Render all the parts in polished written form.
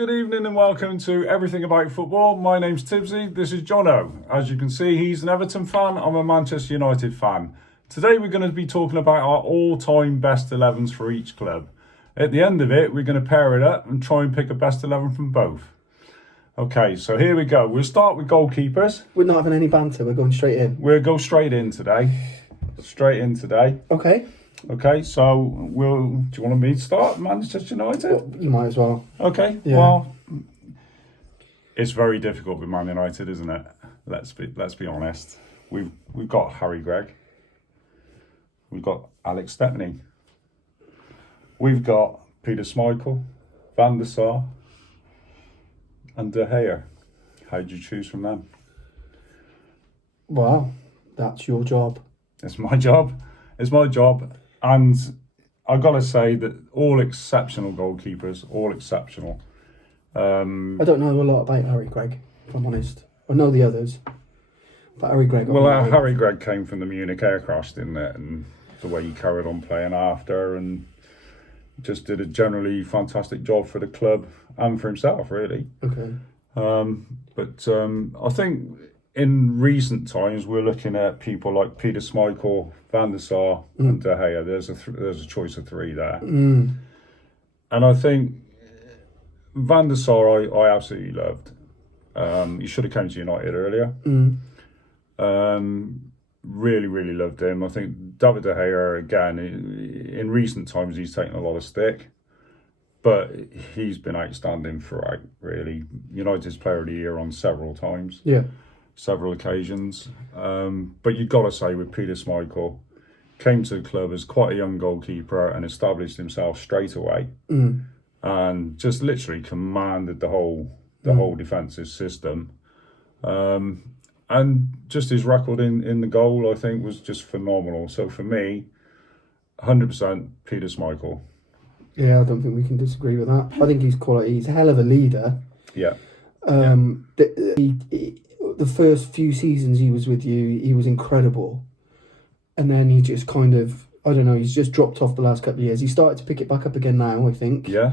good evening and welcome to Everything About Football. My name's Tibbsy, this is Johno. As you can see, he's an Everton fan, I'm a Manchester United fan. Today we're going to be talking about our all-time best 11s for each club. At the end of it, we're going to pair it up and try and pick a best 11 from both. Okay, so here we go. We'll start with goalkeepers. We're not having any banter, we're going straight in. We'll go straight in today. Okay, so do you want me to start Manchester United? Well, you might as well. Okay, yeah. Well, it's very difficult with Man United, isn't it? Let's be honest. We've got Harry Gregg. We've got Alex Stepney. We've got Peter Schmeichel, Van der Sar, and De Gea. How do you choose from them? Well, that's your job. It's my job. It's my job. And I've got to say that all exceptional goalkeepers, all exceptional. I don't know a lot about Harry Gregg, if I'm honest. I know the others, but Harry Gregg... Harry Gregg came from the Munich air crash, didn't it? And the way he carried on playing after and just did a generally fantastic job for the club and for himself, really. Okay. But I think in recent times we're looking at people like Peter Schmeichel, Van der Sar, and De Gea. There's a choice of three there, and I think Van der Sar I absolutely loved. He should have come to United earlier. Really loved him. I think David De Gea again. In recent times he's taken a lot of stick, but he's been outstanding throughout. Really, United's Player of the Year on several times. Yeah. Several occasions. But you've got to say with Peter Schmeichel, came to the club as quite a young goalkeeper and established himself straight away, and just literally commanded the whole defensive system. And just his record in the goal, I think, was just phenomenal. So for me, 100% Peter Schmeichel. Yeah, I don't think we can disagree with that. I think he's quality. He's a hell of a leader. Yeah. The first few seasons he was with you, he was incredible. And then he just kind of, I don't know, he's just dropped off the last couple of years. He started to pick it back up again now, I think. Yeah,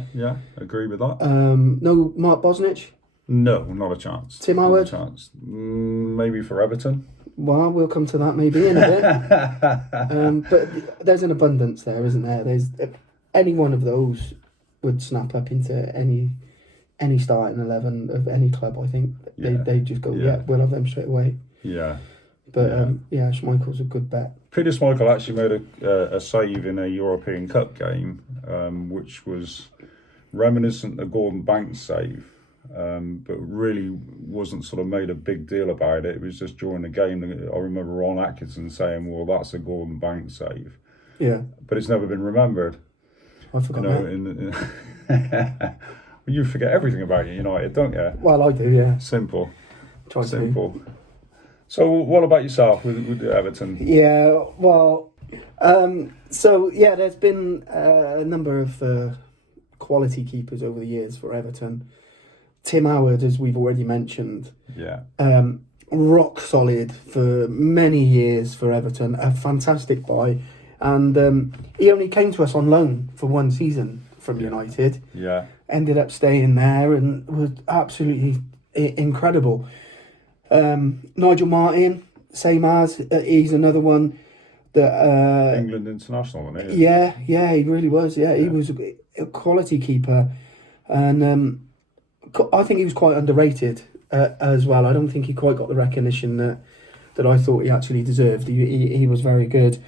agree with that. No Mark Bosnich? No, not a chance. Tim Howard? Not a chance. Maybe for Everton. Well, we'll come to that maybe in a bit. But there's an abundance there, isn't there? There's any one of those would snap up into any starting 11 of any club, I think. They just go, we'll have them straight away. Yeah. But, Schmeichel's a good bet. Peter Schmeichel actually made a save in a European Cup game, which was reminiscent of Gordon Banks' save, but really wasn't sort of made a big deal about it. It was just during the game. I remember Ron Atkinson saying, well, that's a Gordon Banks save. Yeah. But it's never been remembered. I forgot that. You forget everything about United, don't you? Well, I do, yeah. Simple. Simple. So, what about yourself with Everton? Yeah, well, there's been a number of quality keepers over the years for Everton. Tim Howard, as we've already mentioned. Yeah. Rock solid for many years for Everton. A fantastic buy. And he only came to us on loan for one season from United. Yeah. Ended up staying there and was absolutely incredible. Nigel Martin, same as, he's another one that... England international, wasn't he? Yeah, he really was. Yeah, he was a quality keeper. And I think he was quite underrated as well. I don't think he quite got the recognition that I thought he actually deserved. He was very good.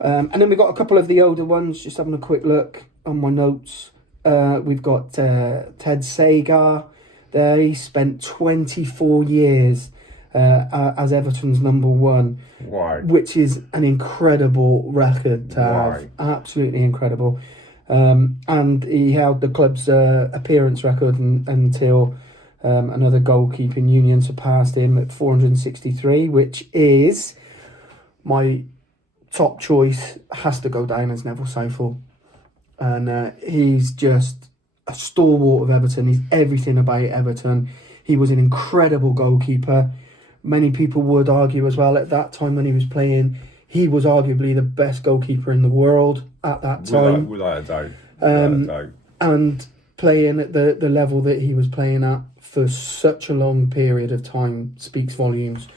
And then we've got a couple of the older ones, just having a quick look on my notes. We've got Ted Sagar there. He spent 24 years as Everton's number one. Why? Which is an incredible record to have. Absolutely incredible. And he held the club's appearance record until another goalkeeping union surpassed him at 463, which is my top choice. Has to go down as Neville Southall. And he's just a stalwart of Everton. He's everything about Everton. He was an incredible goalkeeper. Many people would argue as well at that time when he was playing, he was arguably the best goalkeeper in the world at that time. Without a doubt. And playing at the level that he was playing at for such a long period of time speaks volumes.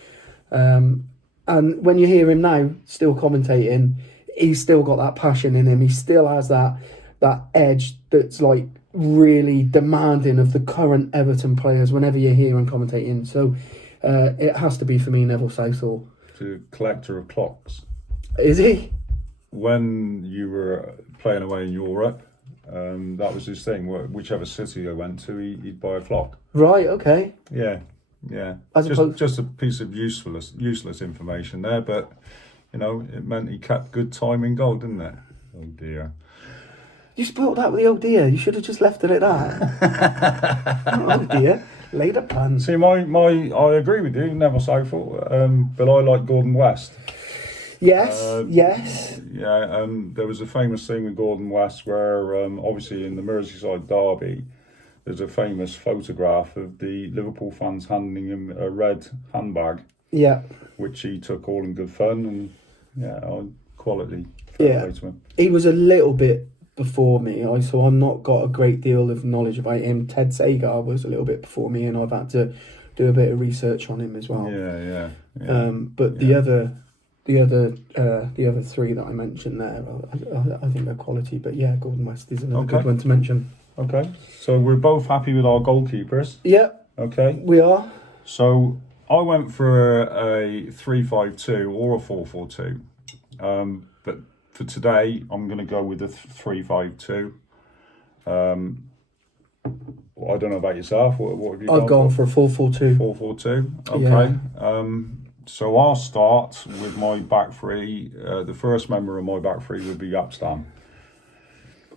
And when you hear him now still commentating, he's still got that passion in him. He still has that edge that's like really demanding of the current Everton players whenever you hear him commentating. So it has to be for me Neville Southall. The collector of clocks. Is he? When you were playing away in Europe, that was his thing. Whichever city I went to, he'd buy a clock. Right, okay. Yeah. Just a piece of useless information there, but it meant he kept good time in goal, didn't it? Oh dear. You spoiled that with the oh dear. You should have just left it at that. Oh dear. Later plans. See, I agree with you, Neville Southall, but I like Gordon West. Yes, yes. Yeah, there was a famous thing with Gordon West where, obviously in the Merseyside derby, there's a famous photograph of the Liverpool fans handing him a red handbag. Yeah. Which he took all in good fun, and quality. Yeah. He was a little bit before me, so I've not got a great deal of knowledge about him. Ted Sagar was a little bit before me, and I've had to do a bit of research on him as well. Yeah. But the other three that I mentioned there, I think they're quality. But yeah, Gordon West is another good one to mention. Okay, so we're both happy with our goalkeepers. Yeah. Okay. We are. So I went for a 3-5-2 or a 4-4-2, but for today I'm going to go with a 3-5-2. I don't know about yourself. What have you gone for? I've gone for a 4-4-2. 4-4-2. Okay. Yeah. So I'll start with my back three. The first member of my back three would be Upstam.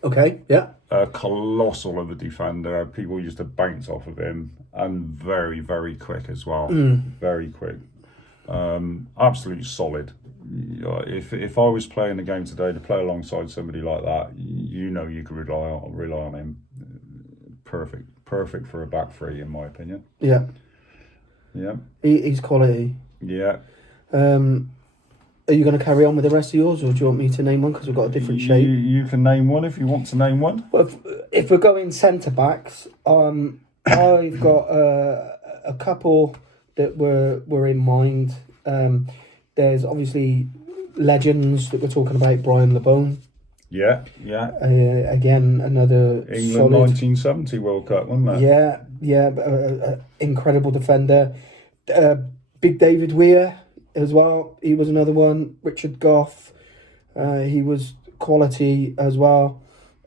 Okay, yeah. A colossal of a defender. People used to bounce off of him, and very, very quick as well. Very quick. Absolutely solid. If I was playing a game today to play alongside somebody like that, you could rely on him. Perfect for a back three, in my opinion. Yeah. Yeah. He's quality. Yeah. Are you going to carry on with the rest of yours, or do you want me to name one because we've got a different shape? You can name one if you want to name one. Well, if we're going centre backs, I've got a couple that were in mind. There's obviously legends that we're talking about. Brian LeBone. Yeah. Again, another England solid 1970 World Cup, wasn't it? Yeah. Incredible defender. Big David Weir as well. He was another one. Richard Goff. He was quality as well.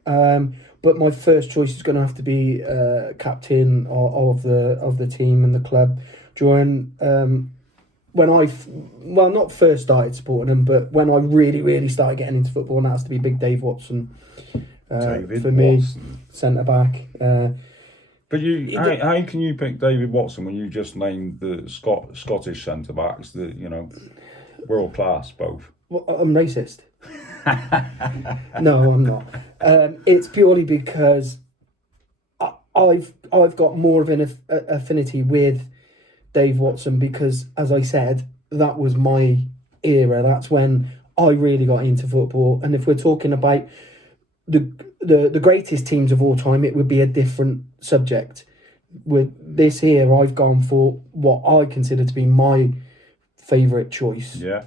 But my first choice is going to have to be captain of the team and the club. During when not first started supporting him, but when I really started getting into football, and that has to be Big Dave Watson. For me, centre back. But how can you pick David Watson when you just named the Scottish centre backs that world class both? Well, I'm racist. No, I'm not. It's purely because I've got more of an affinity with Dave Watson because, as I said, that was my era. That's when I really got into football. And if we're talking about the greatest teams of all time, it would be a different subject. With this here, I've gone for what I consider to be my favourite choice. Yeah.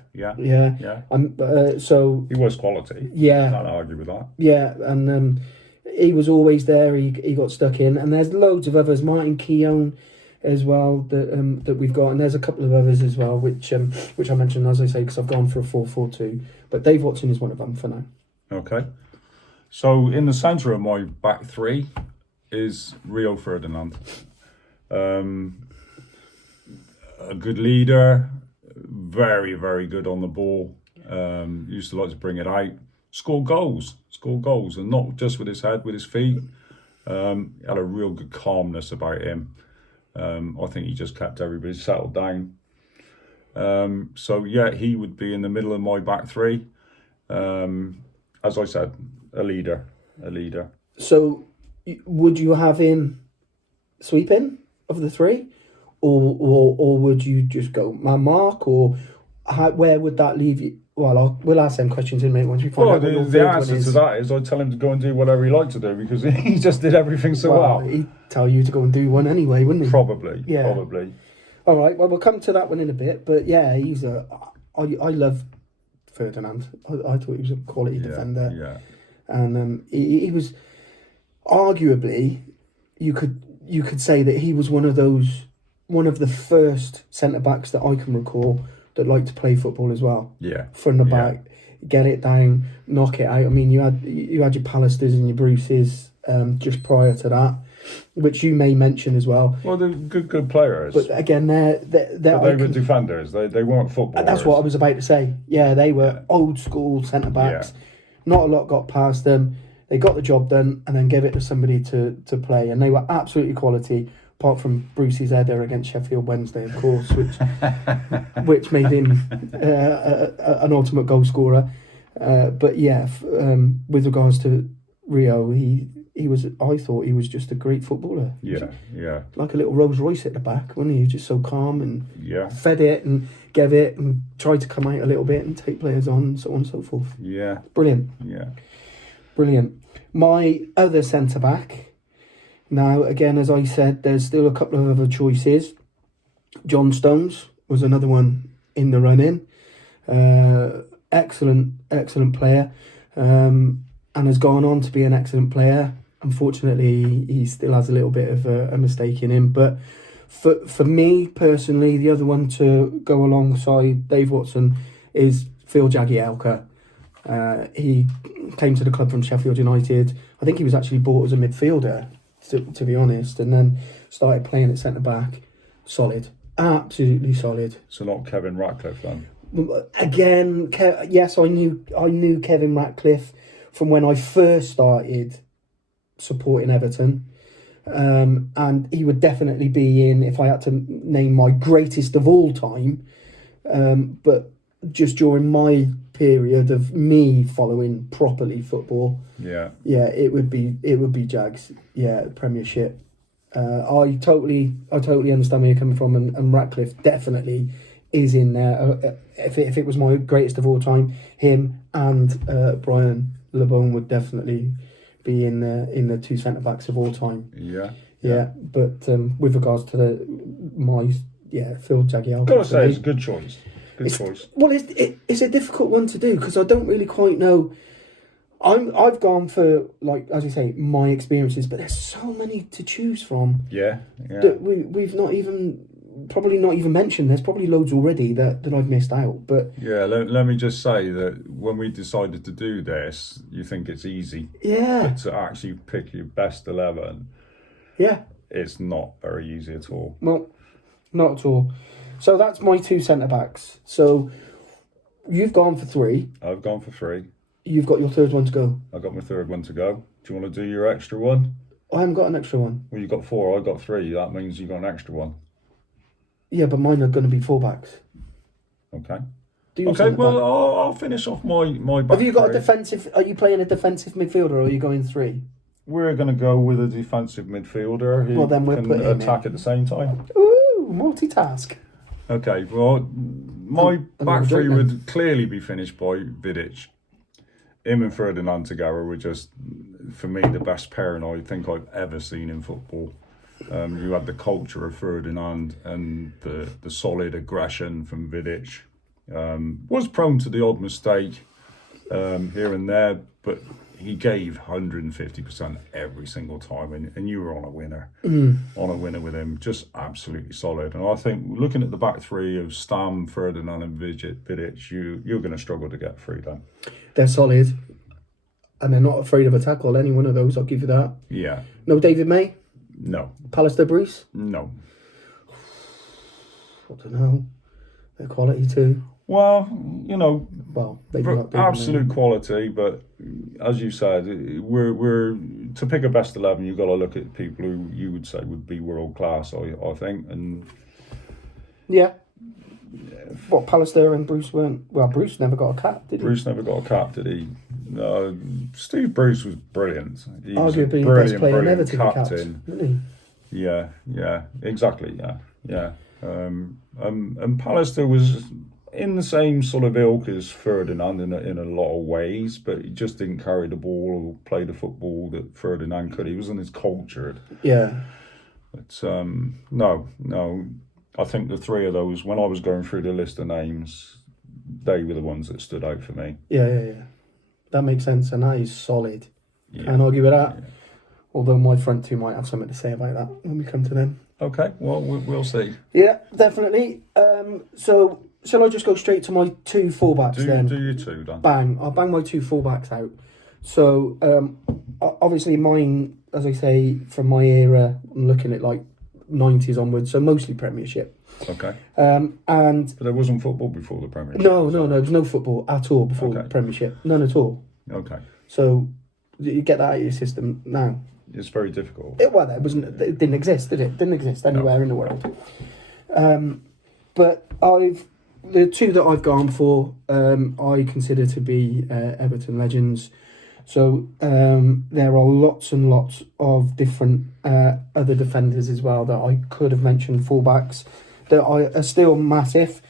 So he was quality. Yeah, can't argue with that. Yeah, and he was always there. He got stuck in, and there's loads of others. Martin Keown as well that we've got, and there's a couple of others as well, which I mentioned, as I say, because I've gone for a 4-4-2. But Dave Watson is one of them for now. Okay. So in the centre of my back three is Rio Ferdinand. A good leader, very, very good on the ball. Used to like to bring it out. Score goals, and not just with his head, with his feet. Had a real good calmness about him. I think he just kept everybody settled down. So yeah, he would be in the middle of my back three. As I said, a leader. So, would you have him sweeping of the three, or would you just go man mark, or where would that leave you? Well, we'll ask them questions in a minute once we find Well, out what your the third one answer is. to that is I'd tell him to go and do whatever he liked to do because he just did everything so well. He'd tell you to go and do one anyway, wouldn't he? Probably. Yeah. Probably. All right, well, we'll come to that one in a bit. But yeah, I love Ferdinand. I thought he was a quality defender. Yeah. And he was arguably, you could say that he was one of the first centre-backs that I can recall that liked to play football as well. Yeah. From the back, get it down, knock it out. I mean, you had your Pallisters and your Bruces just prior to that, which you may mention as well. Well, they're good players. But again, they were defenders. They weren't footballers. That's what I was about to say. Yeah, they were old school centre backs. Yeah. Not a lot got past them. They got the job done and then gave it to somebody to play, and they were absolutely quality. Apart from Bruce's header against Sheffield Wednesday, of course, which made him an ultimate goal scorer. But yeah, with regards to Rio, he was. I thought he was just a great footballer. Yeah. Like a little Rolls Royce at the back, wasn't he? Just so calm and fed it and gave it and tried to come out a little bit and take players on, so on and so forth. Yeah. Brilliant. Yeah. Brilliant. My other centre back. Now, again, as I said, there's still a couple of other choices. John Stones was another one in the run-in. Excellent player. And has gone on to be an excellent player. Unfortunately, he still has a little bit of a mistake in him. But for me, personally, the other one to go alongside Dave Watson is Phil Jagielka. He came to the club from Sheffield United. I think he was actually bought as a midfielder, to be honest, and then started playing at centre-back. Solid. Absolutely solid. So not Kevin Ratcliffe then? Again, yes, I knew Kevin Ratcliffe from when I first started supporting Everton. And he would definitely be in, if I had to name my greatest of all time. But just during my period of me following properly football, it would be Jags. Premiership. I totally understand where you're coming from, and Ratcliffe definitely is in there. If it was my greatest of all time, him and Brian LeBone would definitely be in the two centre backs of all time. Yeah. But with regards to Phil Jagielka, Gotta say, it's a good choice. Choice. Well, it's a difficult one to do because I don't really quite know. I've gone for, like, as you say, my experiences, but there's so many to choose from. Yeah. That we've not even mentioned. There's probably loads already that I've missed out. But yeah, let me just say that when we decided to do this, you think it's easy. Yeah. But to actually pick your best 11, it's not very easy at all. Well, not at all. So that's my two centre backs. So you've gone for 3. I've gone for 3. You've got your third one to go. I've got my third one to go. Do you want to do your extra one? I haven't got an extra one. Well, you got 4. I got 3. That means you got an extra one. Yeah, but mine are going to be fullbacks. Okay. Well, I'll finish off my back. Have you got 3. a defensive? Are you playing a defensive midfielder, or are you going 3? We're going to go with a defensive midfielder who then we'll can put him attack in. at the same time. Ooh, multitask. Okay, well, my back 3 would clearly be finished by Vidic. Him and Ferdinand together were just, for me, the best pairing I think I've ever seen in football. You had the culture of Ferdinand and the solid aggression from Vidic. Was prone to the odd mistake here and there, but he gave 150% every single time, and you were on a winner. On a winner with him, just absolutely solid. And I think looking at the back 3 of Stam, Ferdinand and Vidic, you're going to struggle to get through them. They're solid, and they're not afraid of a tackle. Any one of those, I'll give you that. Yeah. No David May? No. Pallister Bruce? No. I don't know. They're quality too. Well, maybe not David absolute May. Quality, but as you said, we're to pick a best 11. You've got to look at people who you would say would be world class. I think, and yeah. What, Pallister and Bruce weren't? Well, Bruce never got a cap, did he? Bruce never got a cap, did he? No, Steve Bruce was brilliant. He was arguably the best player never to be capped, wasn't he? Yeah, exactly, yeah. And Pallister was, in the same sort of ilk as Ferdinand in a lot of ways, but he just didn't carry the ball or play the football that Ferdinand could. He wasn't as cultured. Yeah. But no. I think the three of those, when I was going through the list of names, they were the ones that stood out for me. Yeah. That makes sense, and that is solid. Yeah. Can't argue with that. Yeah. Although my front two might have something to say about that when we come to them. Okay, well, we'll see. Yeah, definitely. So, shall I just go straight to my two fullbacks then? Do you two, Dan? Bang. I'll bang my two fullbacks out. So, obviously mine, as I say, from my era, I'm looking at like 90s onwards, so mostly Premiership. Okay. And But there wasn't football before the Premiership? No, there was no football at all before the Premiership. None at all. Okay. So, you get that out of your system now. It's very difficult. It didn't exist, did it? Didn't exist anywhere in the world. But the two that I've gone for, I consider to be Everton legends. So there are lots and lots of different other defenders as well that I could have mentioned, fullbacks that are still massive.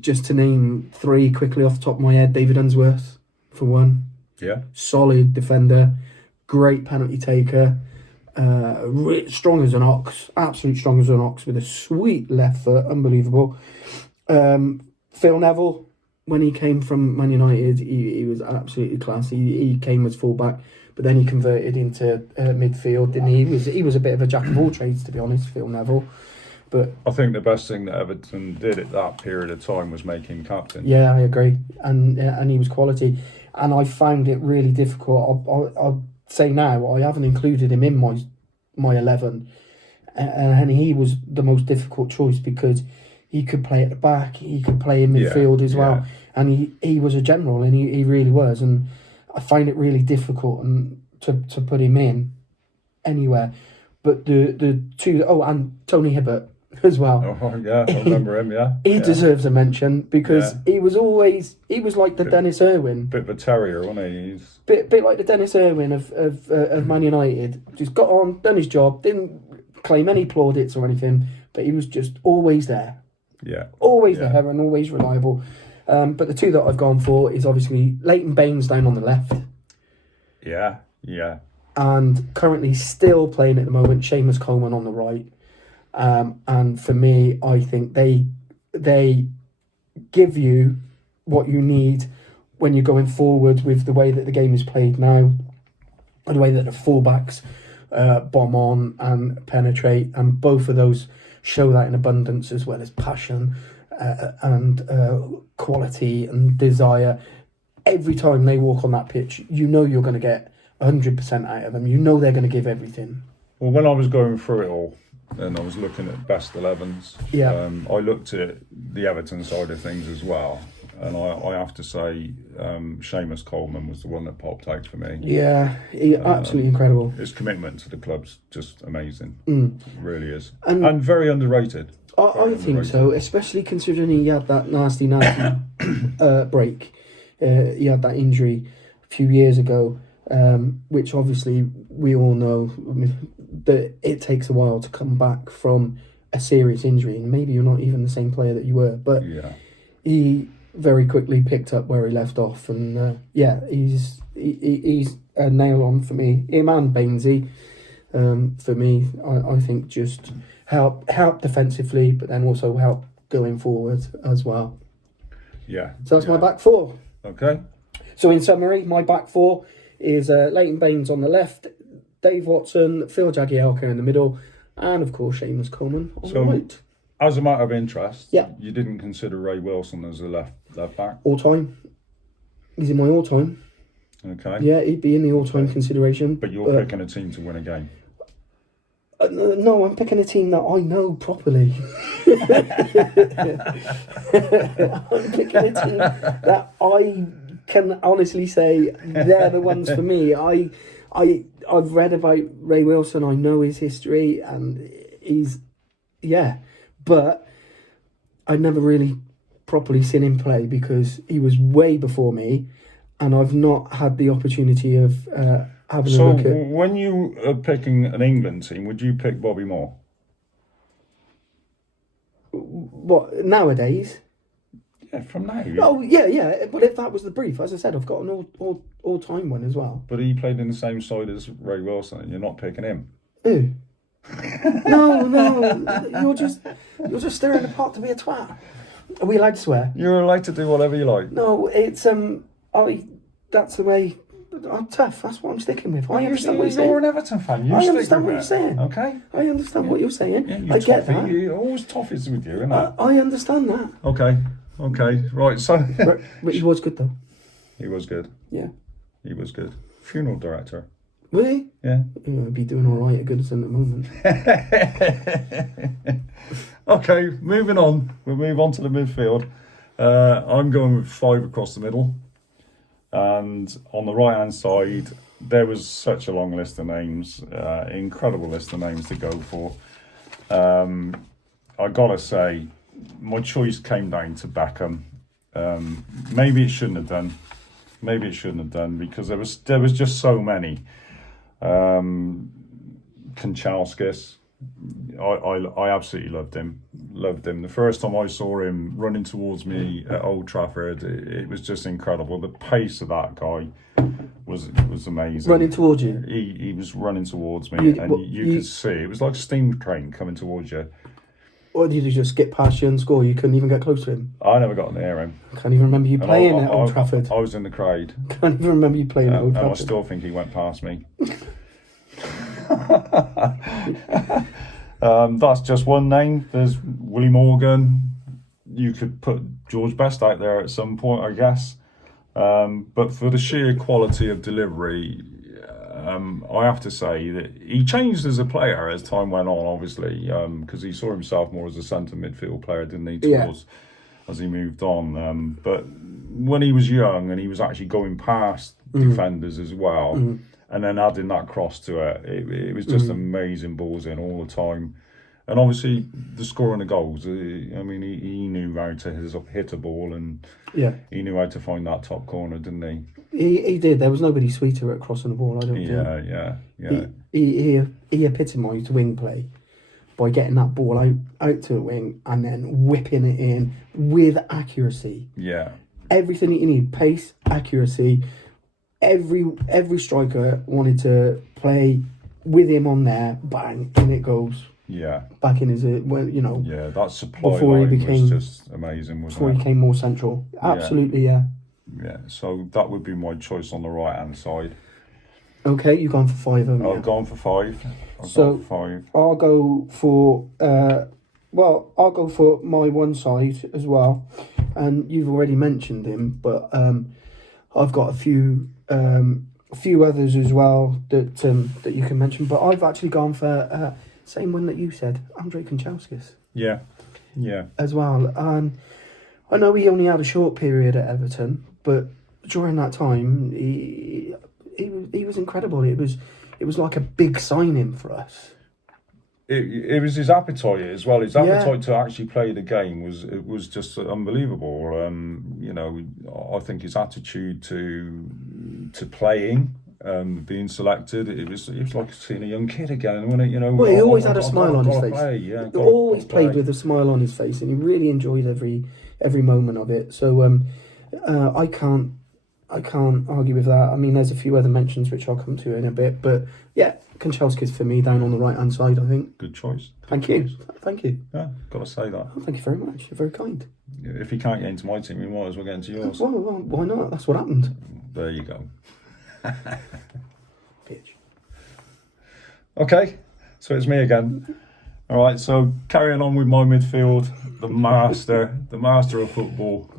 Just to name three quickly off the top of my head: David Unsworth, for one. Yeah. Solid defender, great penalty taker, strong as an ox, absolutely strong as an ox, with a sweet left foot, unbelievable. Phil Neville, when he came from Man United, he was absolutely class. He came as fullback, but then he converted into midfield, didn't he? He was a bit of a jack of all trades, to be honest, Phil Neville. But I think the best thing that Everton did at that period of time was make him captain. Yeah, I agree, and he was quality. And I found it really difficult. I'll say now, I haven't included him in my 11, and he was the most difficult choice because he could play at the back, he could play in midfield as well, and he was a general, and he really was. And I find it really difficult to put him in anywhere. But the two, and Tony Hibbert as well. Oh yeah, I remember him. Yeah, he deserves a mention because he was like the Dennis Irwin. Bit of a terrier, wasn't he? He's bit like the Dennis Irwin of Man United. Just got on, done his job, didn't claim any plaudits or anything, but he was just always there. Yeah, always there and always reliable. But the two that I've gone for is obviously Leighton Baines down on the left. Yeah. And currently still playing at the moment, Seamus Coleman on the right. And for me, I think they give you what you need when you're going forward with the way that the game is played now, and the way that the fullbacks bomb on and penetrate, and both of those show that in abundance, as well as passion and quality and desire. Every time they walk on that pitch, you know you're going to get 100% out of them. You know they're going to give everything. Well, when I was going through it all, and I was looking at best 11s, I looked at the Everton side of things as well, and I have to say Seamus Coleman was the one that popped out for me. Yeah, absolutely incredible. His commitment to the club's just amazing. Mm. It really is. And very underrated. I think so, especially considering he had that nasty break. He had that injury a few years ago, which obviously we all know that it takes a while to come back from a serious injury, and maybe you're not even the same player that you were, but he very quickly picked up where he left off, and he's a nail on for me. Him and Bainesy, for me, I think just help defensively, but then also help going forward as well. Yeah. So that's my back four. Okay. So in summary, my back four is Leighton Baines on the left, Dave Watson, Phil Jagielka in the middle, and of course Seamus Coleman on the right. As a matter of interest, you didn't consider Ray Wilson as a left back? All time. He's in my all time. Okay. Yeah, he'd be in the all time consideration. But you're picking a team to win a game. No, I'm picking a team that I know properly. I'm picking a team that I can honestly say they're the ones for me. I've read about Ray Wilson. I know his history, and but I'd never really properly seen him play because he was way before me, and I've not had the opportunity of having a look at. So when you are picking an England team, would you pick Bobby Moore? What, nowadays? Yeah, from now. Oh, yeah. But if that was the brief, as I said, I've got an all-time one as well. But he played in the same side as Ray Wilson, and you're not picking him. Who? No. You're just stirring the pot to be a twat. Are we allowed to swear? You're allowed to do whatever you like. No, it's that's the way. I'm tough. That's what I'm sticking with. I understand what you're saying. You're an Everton fan. I understand what you're saying. Okay. I understand what you're saying. Yeah, I get that. You're always toffees with you, isn't that? I understand that. Okay. Right. So But he was good though. he was good. Yeah. He was good. Funeral director. Was he? Yeah. He'd be doing all right at Goodison at the moment. Okay, moving on. We'll move on to the midfield. I'm going with 5 across the middle. And on the right-hand side, there was such a long list of names. Incredible list of names to go for. I got to say, my choice came down to Beckham. Maybe it shouldn't have done. Because there was just so many. Kanchelskis, I absolutely loved him. The first time I saw him running towards me at Old Trafford, it was just incredible. The pace of that guy was amazing. Running towards you? He was running towards me, you could see it was like a steam train coming towards you. Or did you just skip past you and score? You couldn't even get close to him? I never got near him. Can't even remember you playing at Old Trafford. I was in the crowd. Can't even remember you playing at Old Trafford. And I still think he went past me. That's just one name. There's Willie Morgan. You could put George Best out there at some point, I guess. But for the sheer quality of delivery, I have to say that he changed as a player as time went on, obviously, because he saw himself more as a centre midfield player, didn't he, as he moved on. But when he was young and he was actually going past defenders as well, and then adding that cross to it, it was just amazing balls in all the time. And obviously, the scoring of goals, I mean, he knew how to hit a ball, and he knew how to find that top corner, didn't he? He did. There was nobody sweeter at crossing the ball, I don't think. Yeah. He epitomised wing play by getting that ball out to the wing and then whipping it in with accuracy. Yeah. Everything that you need, pace, accuracy. Every striker wanted to play with him on there, bang, in it goes. Yeah. Back in his, Yeah, that supply before line he became, was just amazing, wasn't before it? he became more central. Absolutely, yeah. Yeah, so that would be my choice on the right-hand side. Okay, you've gone for 5, haven't you? I've gone for 5. I'll go for, I'll go for my one side as well. And you've already mentioned him, but I've got a few others as well that you can mention. But I've actually gone for same one that you said, Andrei Kanchelskis. Yeah. As well. I know he only had a short period at Everton, but during that time, he was incredible. It was like a big signing for us. It was his appetite as well. His appetite to actually play the game was just unbelievable. I think his attitude to playing, being selected, it was like seeing a young kid again, wasn't it? Well, he always had a smile on his face. He always played with a smile on his face, and he really enjoyed every moment of it. So I can't argue with that. I mean, there's a few other mentions which I'll come to in a bit, but yeah, Kanchelskis for me down on the right hand side, I think. Good choice. Thank you. Yeah, got to say that. Oh, thank you very much. You're very kind. If he can't get into my team, he might as well get into yours. Well, why not? That's what happened. There you go. Bitch. Okay, so it's me again. All right, so carrying on with my midfield, the master of football.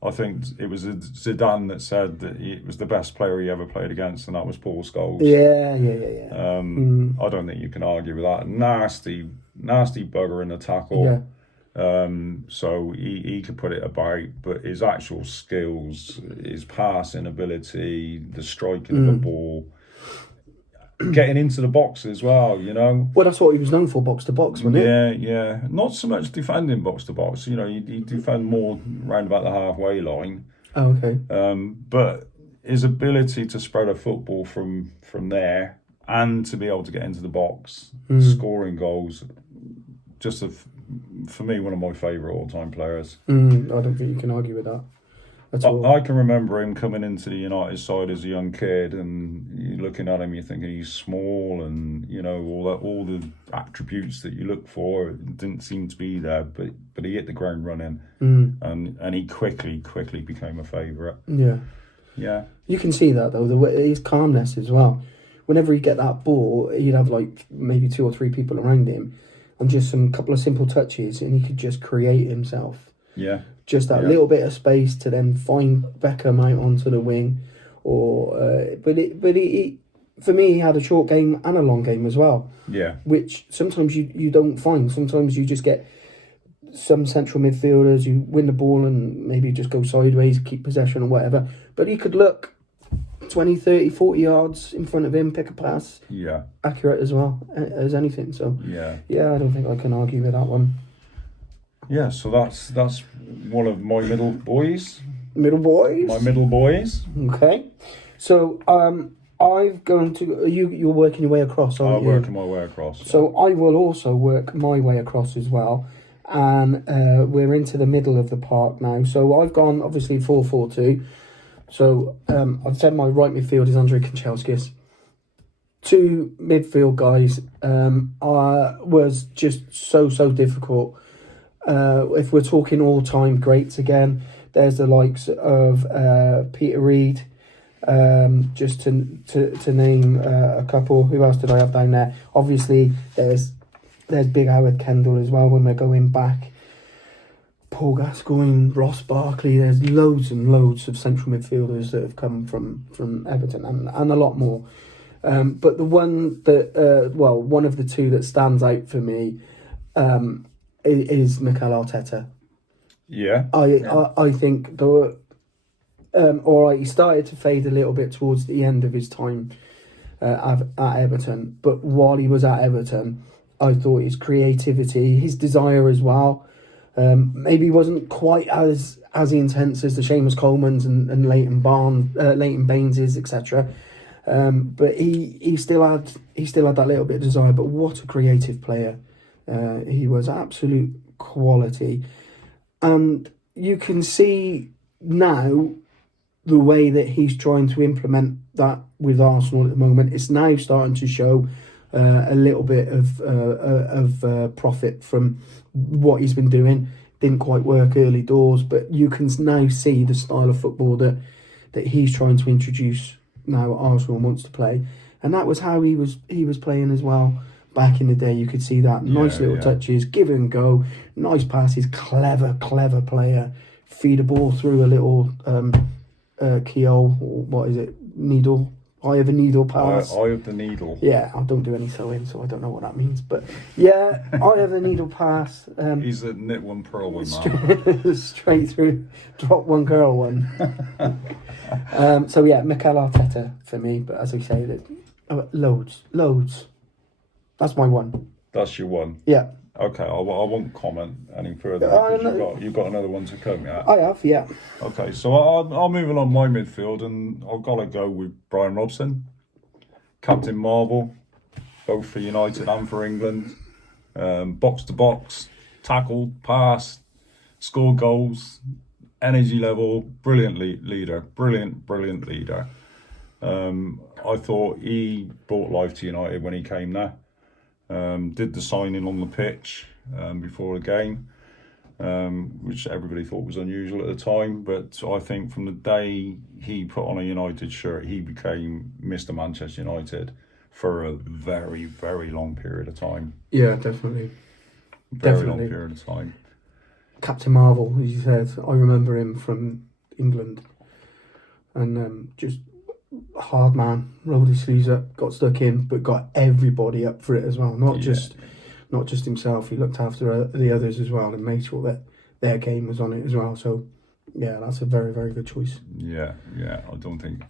I think it was Zidane that said that it was the best player he ever played against, and that was Paul Scholes. Yeah. I don't think you can argue with that. Nasty bugger in the tackle. Yeah. So he could put it about, but his actual skills, his passing ability, the striking of the ball, getting into the box as well, Well, that's what he was known for, box to box, wasn't it? Yeah. Not so much defending box to box. He'd defend more round about the halfway line. Oh, okay. But his ability to spread a football from there and to be able to get into the box, scoring goals, just for me, one of my favourite all-time players. I don't think you can argue with that at all. I can remember him coming into the United side as a young kid, and you're looking at him, you're thinking he's small, and all the attributes that you look for didn't seem to be there. But he hit the ground running, and he quickly became a favourite. Yeah. You can see that though, his calmness as well. Whenever he'd get that ball, he'd have like maybe 2 or 3 people around him, and just some couple of simple touches, and he could just create himself. Yeah. Just that little bit of space to then find Beckham out onto the wing, but for me, he had a short game and a long game as well. Yeah. Which sometimes you don't find. Sometimes you just get some central midfielders, you win the ball and maybe just go sideways, keep possession or whatever. But he could look 20, 30, 40 yards in front of him, pick a pass. Yeah. Accurate as well as anything. So yeah, I don't think I can argue with that one. Yeah, so that's one of my middle boys. Middle boys? My middle boys. Okay. So I'm going to... You're working your way across, aren't you? I'm working my way across. So I will also work my way across as well. And we're into the middle of the park now. So I've gone, obviously, 4-4-2. So I've said my right midfield is Andrei Kanchelskis. 2 midfield guys was just so difficult. If we're talking all-time greats again, there's the likes of Peter Reid, just to name a couple. Who else did I have down there? Obviously, there's Big Howard Kendall as well when we're going back. Paul Gascoigne, Ross Barkley. There's loads and loads of central midfielders that have come from Everton and a lot more. But the one that, one of the 2 that stands out for me is Mikel Arteta. Yeah. I think he started to fade a little bit towards the end of his time at Everton. But while he was at Everton, I thought his creativity, his desire as well, maybe wasn't quite as intense as the Seamus Coleman's and Leighton Baines's, etc. But he still had that little bit of desire. But what a creative player! He was absolute quality, and you can see now the way that he's trying to implement that with Arsenal at the moment. It's now starting to show a little bit of profit from what he's been doing. Didn't quite work early doors, but you can now see the style of football that he's trying to introduce now at Arsenal wants to play, and that was how he was playing as well. Back in the day, you could see that. Nice little touches, give and go, nice passes, clever player. Feed a ball through a little keyhole, or what is it? Needle. Eye of a needle pass. Eye of the needle. Yeah, I don't do any sewing, so I don't know what that means. But yeah, eye of the needle pass. He's a knit one, pearl one, man. Straight through, drop one, curl one. So yeah, Mikel Arteta for me. But as I say, loads. That's my one. That's your one? Yeah. Okay, I won't comment any further because you've got another one to come, yeah? I have, yeah. Okay, so I'll move along my midfield, and I've got to go with Brian Robson, Captain Marvel, both for United and for England. Box to box, tackle, pass, score goals, energy level, brilliant leader. I thought he brought life to United when he came there. Did the signing on the pitch before the game, which everybody thought was unusual at the time. But I think from the day he put on a United shirt, he became Mr. Manchester United for a very, very long period of time. Yeah, definitely. Very long period of time. Captain Marvel, as you said, I remember him from England, and just hard man, rolled his sleeves up, got stuck in, but got everybody up for it as well. Not just himself. He looked after the others as well and made sure that their game was on it as well. So yeah, that's a very, very good choice. Yeah. I don't think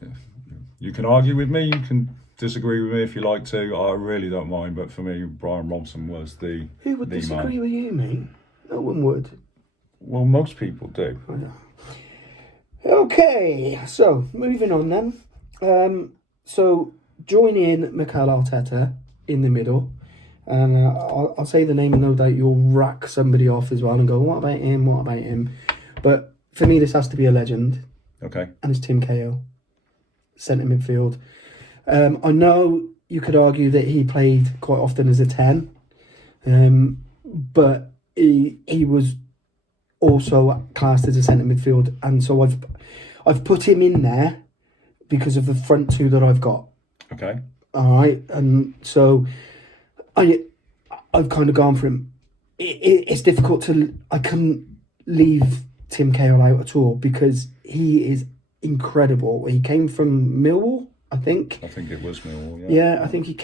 you can argue with me. You can disagree with me if you like to. I really don't mind. But for me, Brian Robson was the Who would disagree with you, mate? No one would. Well, most people do. I know. Okay, so moving on then. So join in Mikel Arteta in the middle. And I'll say the name, and no doubt you'll rack somebody off as well and go, what about him? What about him? But for me, this has to be a legend. Okay. And it's Tim Cahill, centre midfield. I know you could argue that he played quite often as a 10, but he was also classed as a centre midfield, and so I've put him in there because of the front two that I've got. Okay. All right, and so I've kind of gone for him. It's difficult I couldn't leave Tim Cahill out at all because he is incredible. He came from Millwall, I think. I think it was Millwall, yeah. Yeah, I think he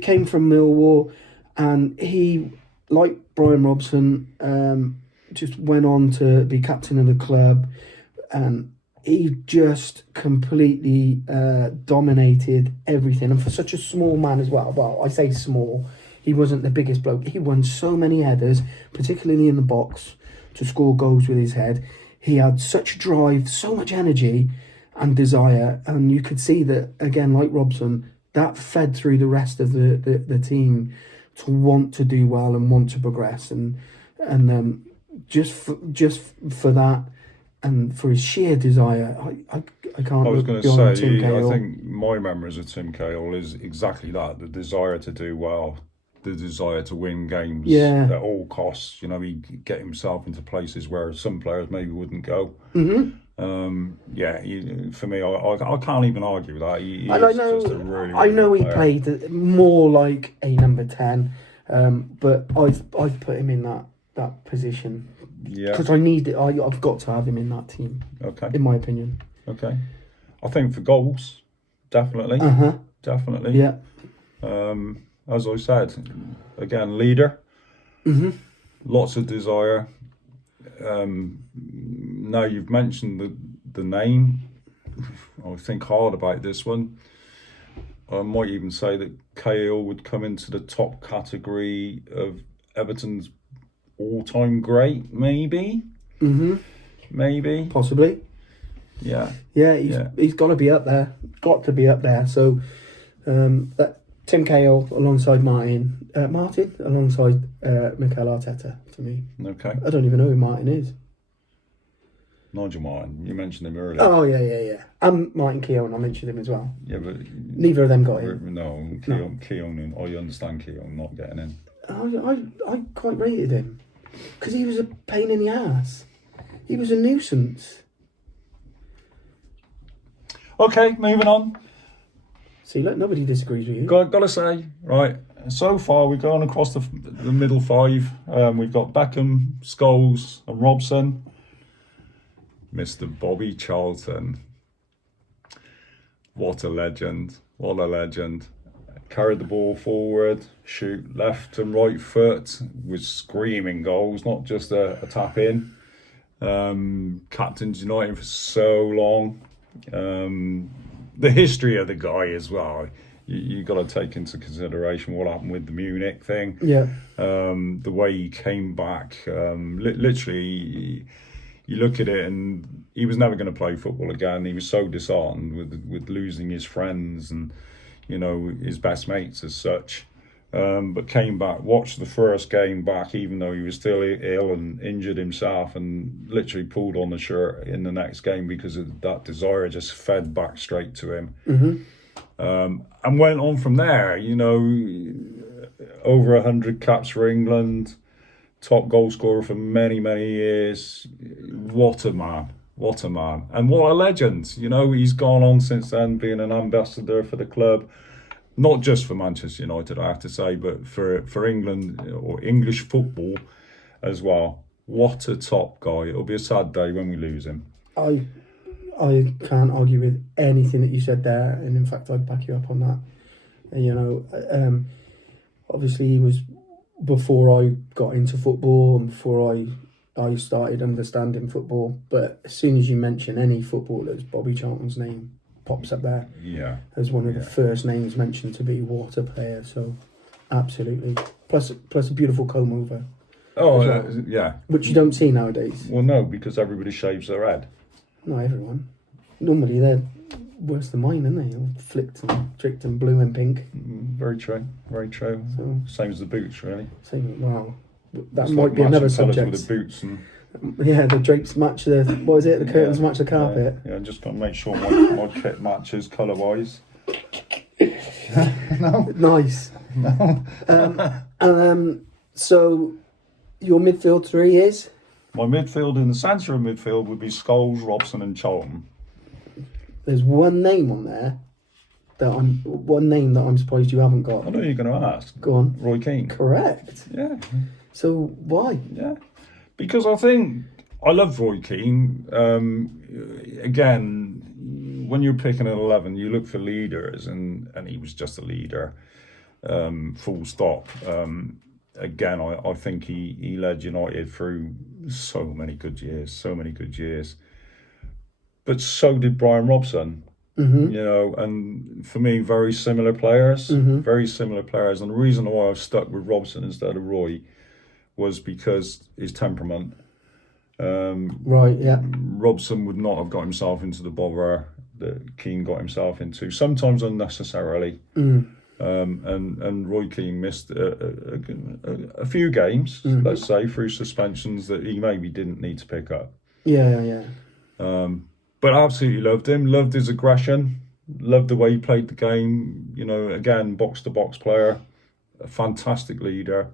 came from Millwall, and he, like Brian Robson, just went on to be captain of the club, and he just completely dominated everything. And for such a small man as well, I say small, he wasn't the biggest bloke. He won so many headers, particularly in the box, to score goals with his head. He had such drive, so much energy and desire, and you could see that, again, like Robson, that fed through the rest of the team to want to do well and want to progress, and just for that and for his sheer desire, I can't. I was going look to beyond say, Tim Cahill. I think my memories of Tim Cahill is exactly that: the desire to do well, the desire to win games at all costs. You know, he'd get himself into places where some players maybe wouldn't go. Mm-hmm. For me, I can't even argue with that. He And is just a really, I know really he player. played more like a number 10, but I've put him in that position because I need it. I've got to have him in that team. Okay. In my opinion. Okay. I think for goals, definitely. Definitely. Yeah. As I said, again, leader. Mm-hmm. Lots of desire. Now you've mentioned the name. I think hard about this one. I might even say that Cahill would come into the top category of Everton's all-time great, maybe. Mm-hmm. Maybe. Possibly. Yeah. Yeah, he's got to be up there. Got to be up there. So that Tim Cahill alongside Martin alongside Mikel Arteta for me. Okay. I don't even know who Martin is. Nigel Martin, you mentioned him earlier. Oh yeah. And Martin Keown, I mentioned him as well. Yeah, but neither of them got in. No, Keown. I understand Keown not getting in. I quite rated him because he was a pain in the ass. He was a nuisance. Okay, moving on. See, look, nobody disagrees with you. Gotta say, right, so far we've gone across the middle five. We've got Beckham, Scholes and Robson. Mr. Bobby Charlton. What a legend. What a legend. Carried the ball forward, shoot left and right foot, was screaming goals, not just a tap in. Captained United for so long. The history of the guy as well. You got to take into consideration what happened with the Munich thing. Yeah. The way he came back. Literally, you look at it and he was never going to play football again. He was so disheartened with losing his friends and, you know, his best mates as such. But came back, watched the first game back, even though he was still ill and injured himself, and literally pulled on the shirt in the next game because of that desire just fed back straight to him. Mm-hmm. And went on from there, you know, over 100 caps for England, top goal scorer for many, many years. What a man. What a man. And what a legend. You know, he's gone on since then being an ambassador for the club. Not just for Manchester United, I have to say, but for England or English football as well. What a top guy. It'll be a sad day when we lose him. I can't argue with anything that you said there, and in fact I'd back you up on that. You know, obviously he was before I got into football and before I started understanding football, but as soon as you mention any footballers, Bobby Charlton's name pops up there as one of the first names mentioned to be water player. So absolutely, plus a beautiful comb over. Which you don't see nowadays. Well, no, because everybody shaves their head. Not everyone. Normally worse than mine, isn't they? All flicked and tricked and blue and pink. Very true. Very true. So, Same as the boots, really. wow. That It's might like be another matching colours subject. with the boots and Yeah, the drapes match the, what is it? The curtains match the carpet. Yeah, just got to make sure my kit matches colour wise. No. Nice. No. So your midfield three is? My midfield in the centre of midfield would be Scholes, Robson, and Charlton. There's one name on there that I'm surprised you haven't got. I know you're going to ask. Go on. Roy Keane. Correct. Yeah. So why? Yeah. Because I think I love Roy Keane. Again, when you're picking an 11, you look for leaders, and he was just a leader. Full stop. Again, I think he led United through so many good years. But so did Brian Robson. Mm-hmm. You know, and for me, very similar players. And the reason why I've stuck with Robson instead of Roy was because his temperament. Right, yeah. Robson would not have got himself into the bother that Keane got himself into, sometimes unnecessarily. And Roy Keane missed a few games, let's say, through suspensions that he maybe didn't need to pick up. Yeah. But I absolutely loved him, loved his aggression, loved the way he played the game. You know, again, box-to-box player, a fantastic leader.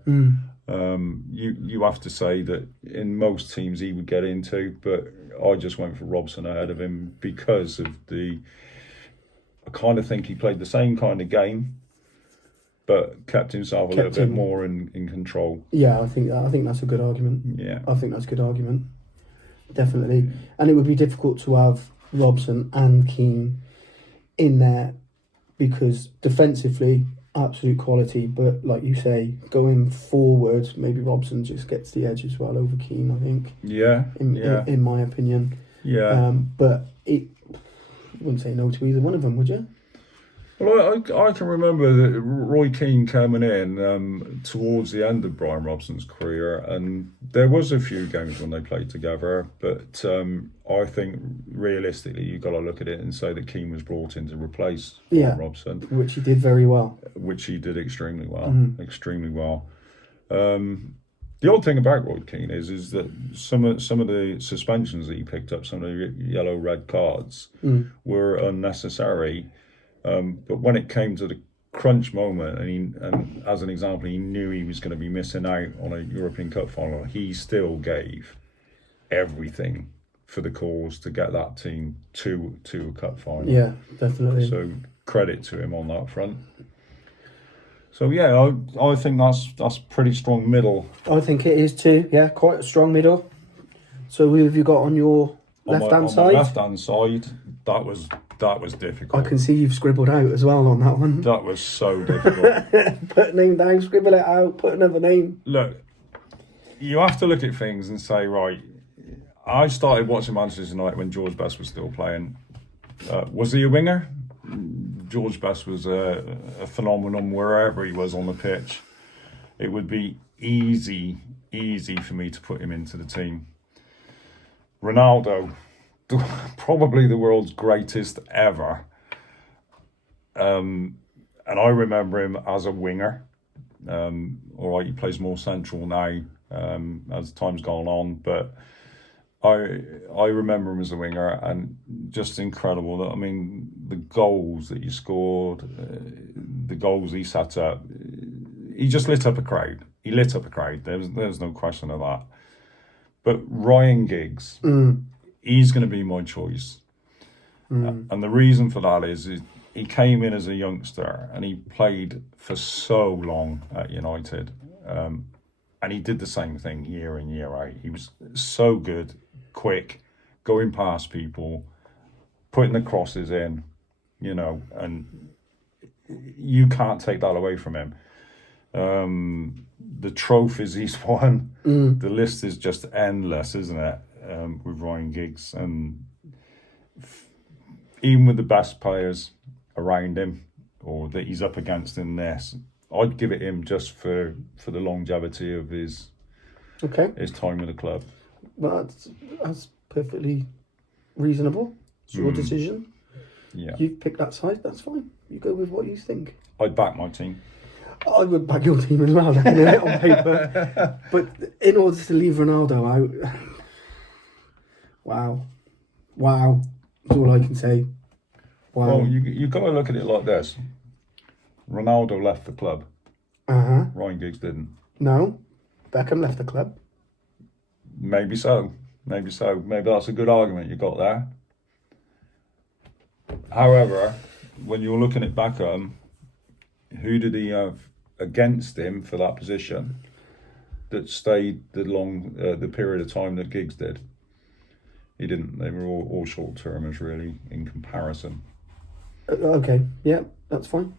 You have to say that in most teams he would get into, but I just went for Robson ahead of him because of I kind of think he played the same kind of game, but kept himself a little bit more in control. Yeah, I think that's a good argument. Yeah. I think that's a good argument. Definitely. And it would be difficult to have Robson and Keane in there because defensively, absolute quality. But like you say, going forward, maybe Robson just gets the edge as well over Keane, I think. Yeah. In my opinion. Yeah. But you wouldn't say no to either one of them, would you? Well, I can remember that Roy Keane coming in towards the end of Brian Robson's career, and there was a few games when they played together, but I think realistically you've got to look at it and say that Keane was brought in to replace Brian Robson. Which he did very well. Which he did extremely well. The odd thing about Roy Keane is that some of the suspensions that he picked up, some of the yellow, red cards, were unnecessary. But when it came to the crunch moment, and as an example, he knew he was going to be missing out on a European Cup final, he still gave everything for the cause to get that team to a cup final. Yeah, definitely. So credit to him on that front. So yeah, I think that's pretty strong middle. I think it is too. Yeah, quite a strong middle. So who have you got on your left-hand side? On my left-hand side, that was difficult. I can see you've scribbled out as well on that one. That was so difficult. Put a name down, scribble it out, put another name. Look, you have to look at things and say, right, I started watching Manchester United when George Best was still playing. Was he a winger? George Best was a phenomenon wherever he was on the pitch. It would be easy for me to put him into the team. Ronaldo, probably the world's greatest ever. And I remember him as a winger. All right, he plays more central now as time's gone on, but I remember him as a winger, and just incredible. I mean, the goals that he scored, the goals he set up, he just lit up a crowd. He lit up a crowd. There's no question of that. But Ryan Giggs, he's going to be my choice. And the reason for that is he came in as a youngster and he played for so long at United. And he did the same thing year in, year out. He was so good, quick, going past people, putting the crosses in, and you can't take that away from him. The trophies he's won, the list is just endless, isn't it? With Ryan Giggs, and even with the best players around him or that he's up against in this, I'd give it him just for the longevity of his time with the club. Well, that's perfectly reasonable. It's your decision. Yeah. You've picked that side, that's fine. You go with what you think. I'd back my team. I would back your team as well, definitely, on paper. But in order to leave Ronaldo out, wow, that's all I can say. Wow. Well, you've got to look at it like this. Ronaldo left the club. Ryan Giggs didn't. No, Beckham left the club. Maybe so. Maybe that's a good argument you got there. However, when you're looking at Beckham, who did he have against him for that position that stayed the period of time that Giggs did? He didn't. They were all short-termers, really, in comparison. Okay, yeah, that's fine.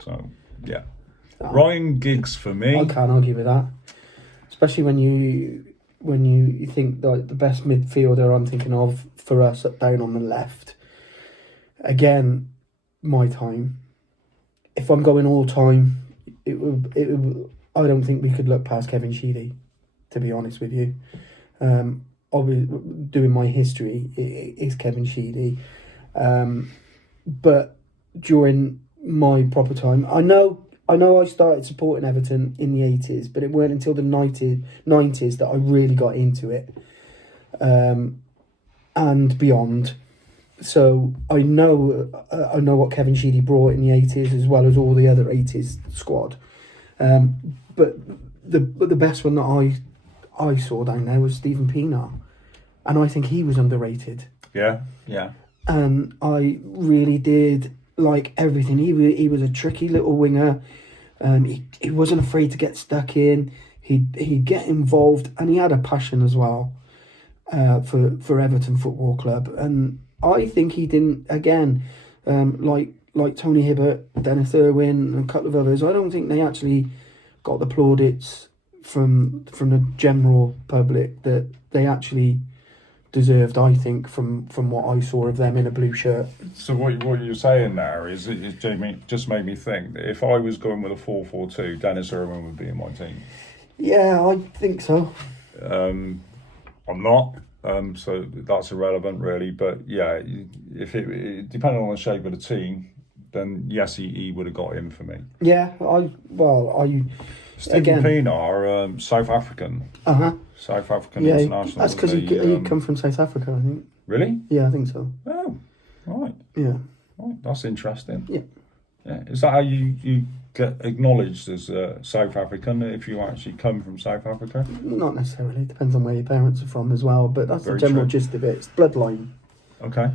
So, yeah. Ryan Giggs for me. I can't argue with that. Especially when you think that the best midfielder I'm thinking of for us down on the left. Again, my time. If I'm going all time, it would. I don't think we could look past Kevin Sheedy, to be honest with you. Doing my history, it is Kevin Sheedy. But during my proper time, I know I started supporting Everton in the 80s, but it weren't until the 90s that I really got into it, and beyond. So I know what Kevin Sheedy brought in the 80s as well as all the other 80s squad. But the best one that I saw down there was Stephen Pienaar, and I think he was underrated. Yeah. And I really did like everything. He was a tricky little winger. He wasn't afraid to get stuck in. He'd get involved, and he had a passion as well for Everton Football Club. And I think he didn't, again, like Tony Hibbert, Dennis Irwin, and a couple of others. I don't think they actually got the plaudits from the general public that they actually deserved, I think, from what I saw of them in a blue shirt. So what you're saying there is Jamie, just made me think that if I was going with a 4-4-2, Dennis Irwin would be in my team. Yeah, I think so. I'm not, so that's irrelevant really. But yeah, if it depending on the shape of the team, then yes, he would have got in for me. Yeah, Stephen Pienaar, South African. South African international. That's because he come from South Africa, I think. Really? Yeah, I think so. Oh, right. Yeah. Right, that's interesting. Yeah. Yeah. Is that how you get acknowledged as South African if you actually come from South Africa? Not necessarily. It depends on where your parents are from as well. But that's Very the general true. gist of it. It's bloodline. Okay.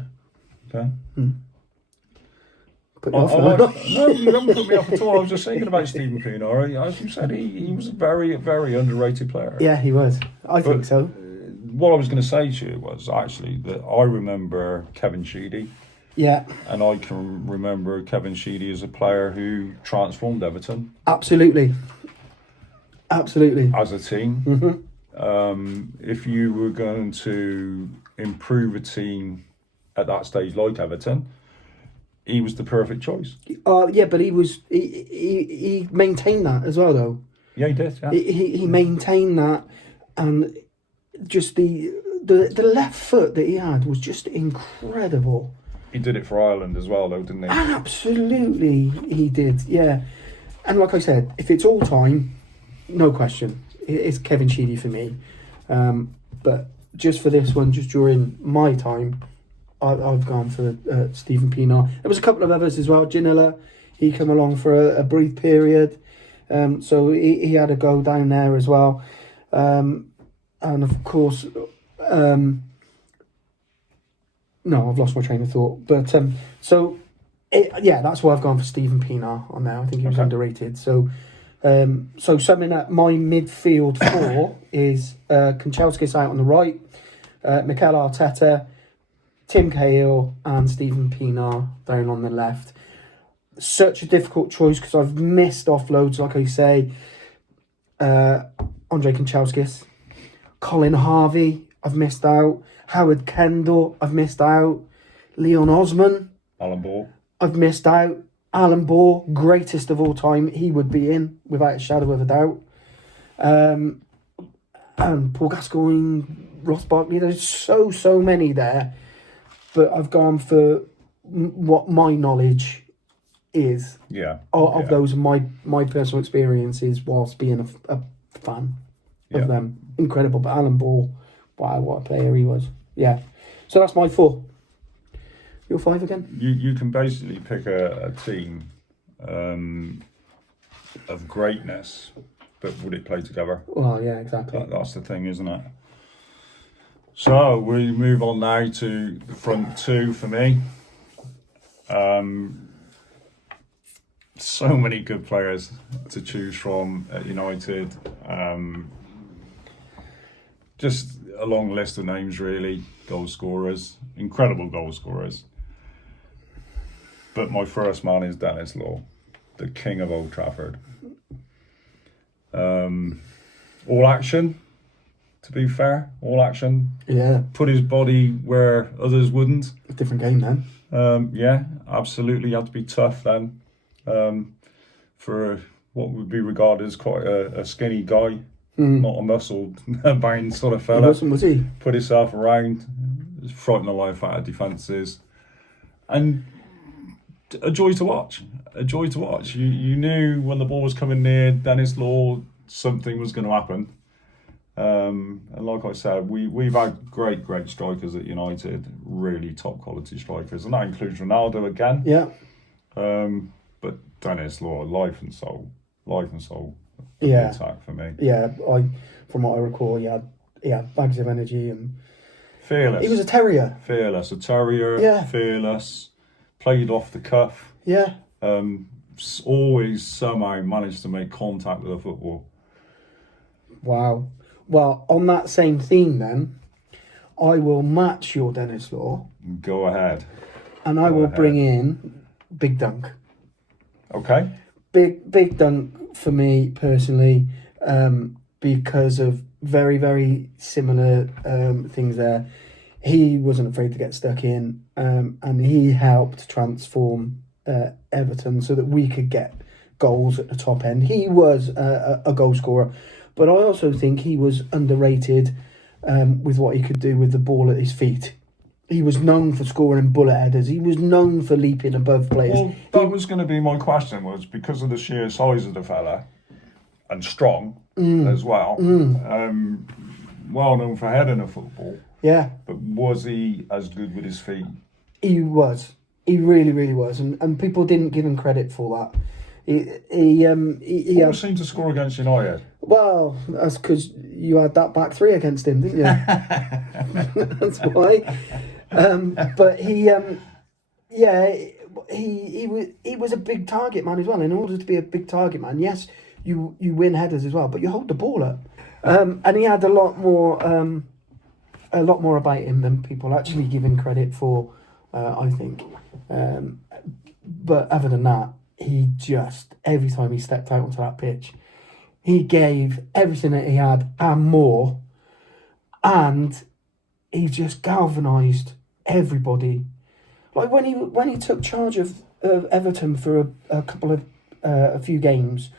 Put you off now. No, you haven't put me off at all. I was just thinking about Stephen Pienaar. As you said, he was a very, very underrated player. Yeah, he was. I think so. What I was going to say to you was actually that I remember Kevin Sheedy. Yeah. And I can remember Kevin Sheedy as a player who transformed Everton. Absolutely. As a team. If you were going to improve a team at that stage like Everton, he was the perfect choice. Yeah, but he maintained that as well, though. Yeah, he did. Yeah. He maintained that, and just the left foot that he had was just incredible. He did it for Ireland as well, though, didn't he? Absolutely, he did. Yeah, and like I said, if it's all time, no question, it's Kevin Sheedy for me. But just for this one, just during my time, I've gone for Stephen Pienaar. There was a couple of others as well. Janilla, he came along for a brief period, so he had a go down there as well. And of course, no, I've lost my train of thought. But that's why I've gone for Stephen Pienaar on there. I think he was underrated. So summing up my midfield four is Kanchelskis out on the right, Mikel Arteta, Tim Cahill and Stephen Pienaar down on the left. Such a difficult choice because I've missed offloads, like I say. Andre Kanchelskis, Colin Harvey, I've missed out. Howard Kendall, I've missed out. Leon Osman, Alan Ball, I've missed out. Alan Ball, greatest of all time, he would be in without a shadow of a doubt. And Paul Gascoigne, Ross Barkley, there's so many there. But I've gone for what my knowledge is of those, my personal experiences whilst being a fan of them. Incredible. But Alan Ball, wow, what a player he was. Yeah. So that's my 4. Your 5 again? You can basically pick a team of greatness, but would it play together? Well, yeah, exactly. That's the thing, isn't it? So we move on now to the front 2 for me. So many good players to choose from at United. Just a long list of names, really. Goal scorers, incredible goal scorers. But my first man is Dennis Law, the king of Old Trafford. All action, to be fair, all action. Yeah. Put his body where others wouldn't. A different game then. Yeah, absolutely. You have to be tough then. For what would be regarded as quite a skinny guy, not a muscle-bound sort of fella. He wasn't, was he? Put himself around, frighten the life out of defences. And a joy to watch. A joy to watch. You knew when the ball was coming near Dennis Law, something was going to happen. And like I said, we've had great strikers at United, really top quality strikers, and that includes Ronaldo again. Yeah. But Dennis Law, life and soul of Yeah. the attack for me. Yeah, from what I recall, he had bags of energy and Fearless. he was a terrier. Fearless, a terrier. Yeah. Fearless. Played off the cuff. Yeah. Always somehow managed to make contact with the football. Wow. Well, on that same theme then, I will match your Dennis Law. Go ahead. And I will bring in Big Dunk. Okay. Big Dunk for me personally, because of very, very similar things there. He wasn't afraid to get stuck in, and he helped transform Everton so that we could get goals at the top end. He was a goal scorer, but I also think he was underrated with what he could do with the ball at his feet. He was known for scoring bullet headers. He was known for leaping above players. Well, that was going to be my question, was because of the sheer size of the fella, and strong as well, well known for heading a football. Yeah. But was he as good with his feet? He was. He really, really was. And people didn't give him credit for that. He always seemed to score against United. Well, that's because you had that back 3 against him, didn't you? That's why. But he was a big target man as well. In order to be a big target man, yes, you win headers as well, but you hold the ball up. And he had a lot more about him than people actually give him credit for, I think. But other than that, he just, every time he stepped out onto that pitch, he gave everything that he had and more, and he just galvanised everybody. Like when he took charge of Everton for a few games,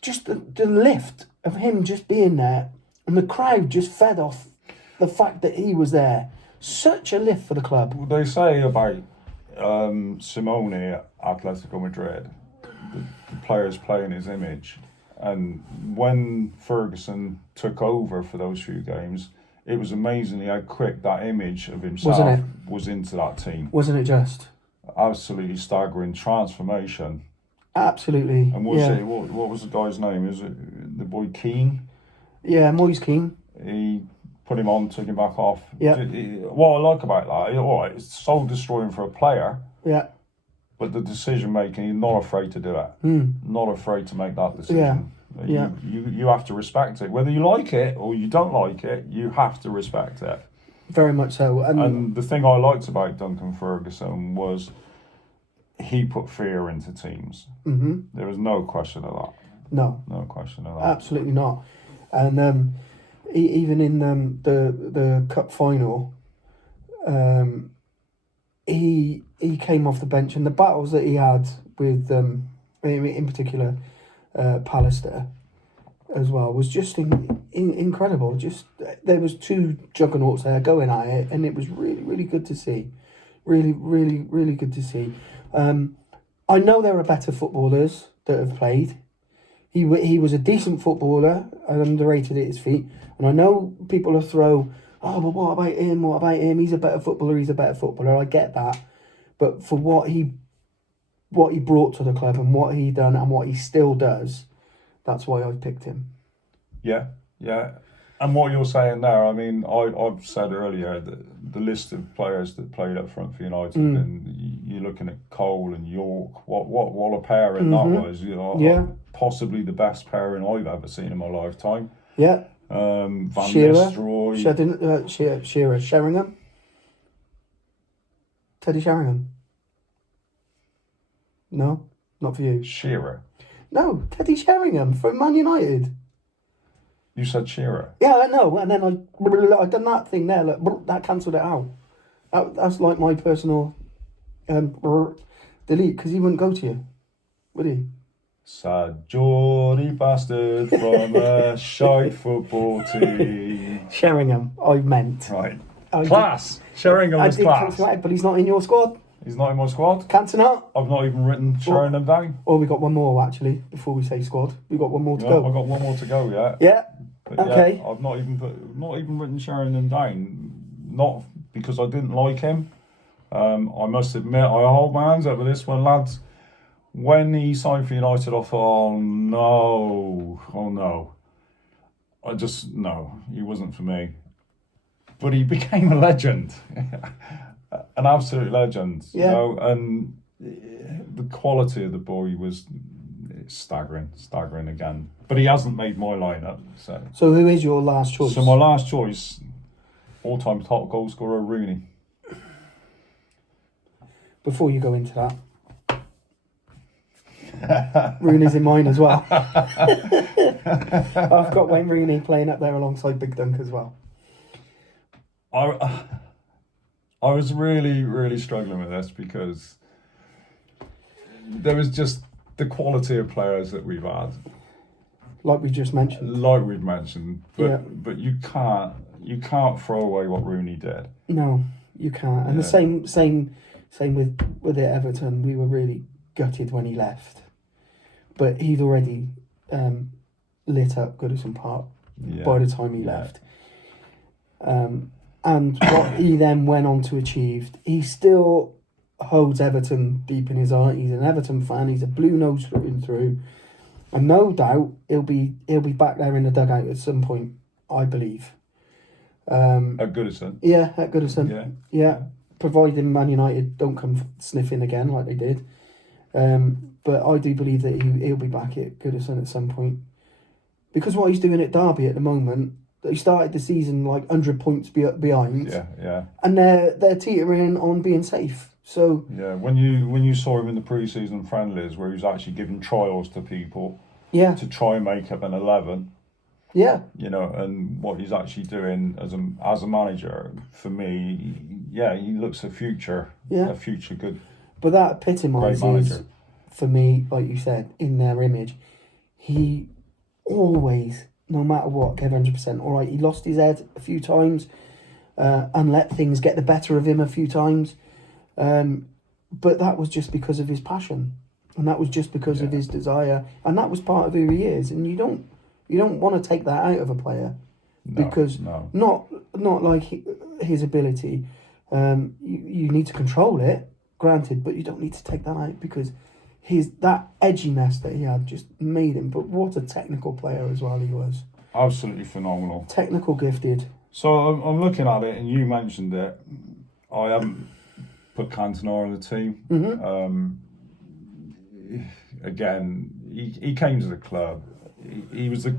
just the lift of him just being there, and the crowd just fed off the fact that he was there. Such a lift for the club. They say about Simone at Atletico Madrid, the players play in his image. And when Ferguson took over for those few games, it was amazing how quick that image of himself was into that team. Wasn't it just? Absolutely staggering transformation. Absolutely. And what was the guy's name? Is it the boy Keane? Yeah, Moise Keane. He put him on, took him back off. Yeah. What I like about that, all right, it's soul destroying for a player. Yeah. But the decision making, he's not afraid to do it. Not afraid to make that decision. Yeah. You have to respect it. Whether you like it or you don't like it, you have to respect it. Very much so. And the thing I liked about Duncan Ferguson was he put fear into teams. Mm-hmm. There was no question of that. No. No question of that. Absolutely not. And even in the cup final, he came off the bench, and the battles that he had with, in particular, Pallister as well, was just incredible. Just there was 2 juggernauts there going at it, and it was really, really good to see. Really, really, really good to see. I know there are better footballers that have played. He was a decent footballer, underrated at his feet. And I know people will throw, oh, but what about him? What about him? He's a better footballer. I get that. But for what he brought to the club and what he done and what he still does, that's why I've picked him. Yeah. And what you're saying there, I mean, I've said earlier that the list of players that played up front for United, and you're looking at Cole and York. What a pairing that was! You know, possibly the best pairing I've ever seen in my lifetime. Yeah. Van Shearer, Nistelrooy, Shearer, Sheringham, Teddy Sheringham. No, not for you. Shearer. No, Teddy Sheringham from Man United. You said Shearer. Yeah, I know. And then I done that thing there. Look, that cancelled it out. That's like my personal delete, because he wouldn't go to you, would he? Sad Geordie bastard from a shite football team. Sheringham, I meant. Right. Class. Sheringham was class. Cancel out, but he's not in your squad. He's not in my squad. Cancel out. I've not even written Sheringham down. Oh, we got one more actually before we say squad. We got one more to go. I've got one more to go. Yeah. Yeah. But okay. Yeah, I've not even written Sheringham down. Not because I didn't like him. I must admit, I hold my hands up with this one, lads. When he signed for United, I thought, oh no. No, he wasn't for me. But he became a legend, an absolute legend. Yeah. You know, and the quality of the boy was staggering again. But he hasn't made my lineup. So who is your last choice? So my last choice, all-time top goal scorer, Rooney. Before you go into that, Rooney's in mine as well. I've got Wayne Rooney playing up there alongside Big Dunk as well. I was really, really struggling with this because there was just the quality of players that we've had. Like we've mentioned. But you can't throw away what Rooney did. No, you can't. And the same with Everton. We were really gutted when he left. But he'd already lit up Goodison Park by the time he left. And what he then went on to achieve, he still holds Everton deep in his heart. He's an Everton fan. He's a blue nose through and through. And no doubt he'll be back there in the dugout at some point, I believe. At Goodison? Yeah, at Goodison. Yeah. Providing Man United don't come sniffing again like they did. But I do believe that he'll be back at Goodison at some point. Because what he's doing at Derby at the moment, they started the season like 100 points behind. Yeah. And they're teetering on being safe. So yeah, when you saw him in the pre-season friendlies where he was actually giving trials to people, to try and make up an 11. Yeah. You know, and what he's actually doing as a manager, for me, he looks a future good. But that epitomises, for me, like you said, in their image, he always, no matter what, gave 100%. All right, he lost his head a few times and let things get the better of him a few times. But that was just because of his passion, and that was just because of his desire, and that was part of who he is. And you don't want to take that out of a player, because not like his ability. You need to control it, granted, but you don't need to take that out, because that edginess that he had just made him. But what a technical player as well he was. Absolutely phenomenal. Technical gifted. So I'm looking at it, and you mentioned it. I haven't put Cantona on the team. Mm-hmm. Again, he came to the club. He was the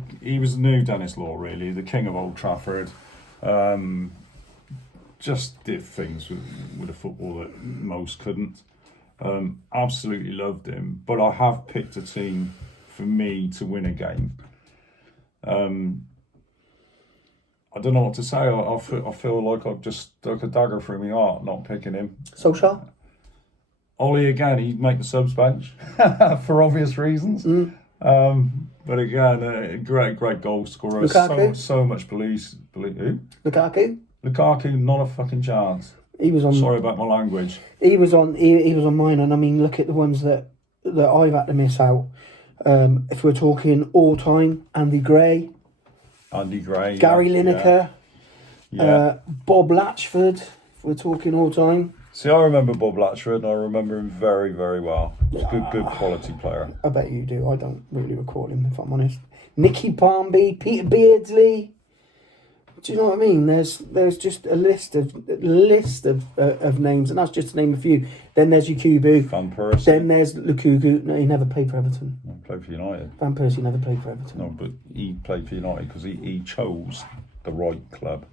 new Dennis Law, really, the king of Old Trafford. Just did things with a football that most couldn't. Absolutely loved him, but I have picked a team for me to win a game. I don't know what to say. I feel like I've just stuck a dagger through my heart not picking him. Solskjaer? Ollie again, he'd make the subs bench for obvious reasons. But again, a great goal scorer. Lukaku? So much belief. Who? Lukaku? Lukaku, not a fucking chance. He was on. Sorry about my language. He was on. He was on mine, and I mean, look at the ones that I've had to miss out. If we're talking all time, Andy Gray, Gary Lineker, Bob Latchford. If we're talking all time. See, I remember Bob Latchford, and I remember him very, very well. He's a good quality player. I bet you do. I don't really recall him, if I'm honest. Nicky Barmby, Peter Beardsley. Do you know what I mean? There's just a list of names, and that's just to name a few. Then there's Yakubu. Van Persie. Then there's Lukaku. No, he never played for Everton. He played for United. Van Persie never played for Everton. No, but he played for United because he chose the right club.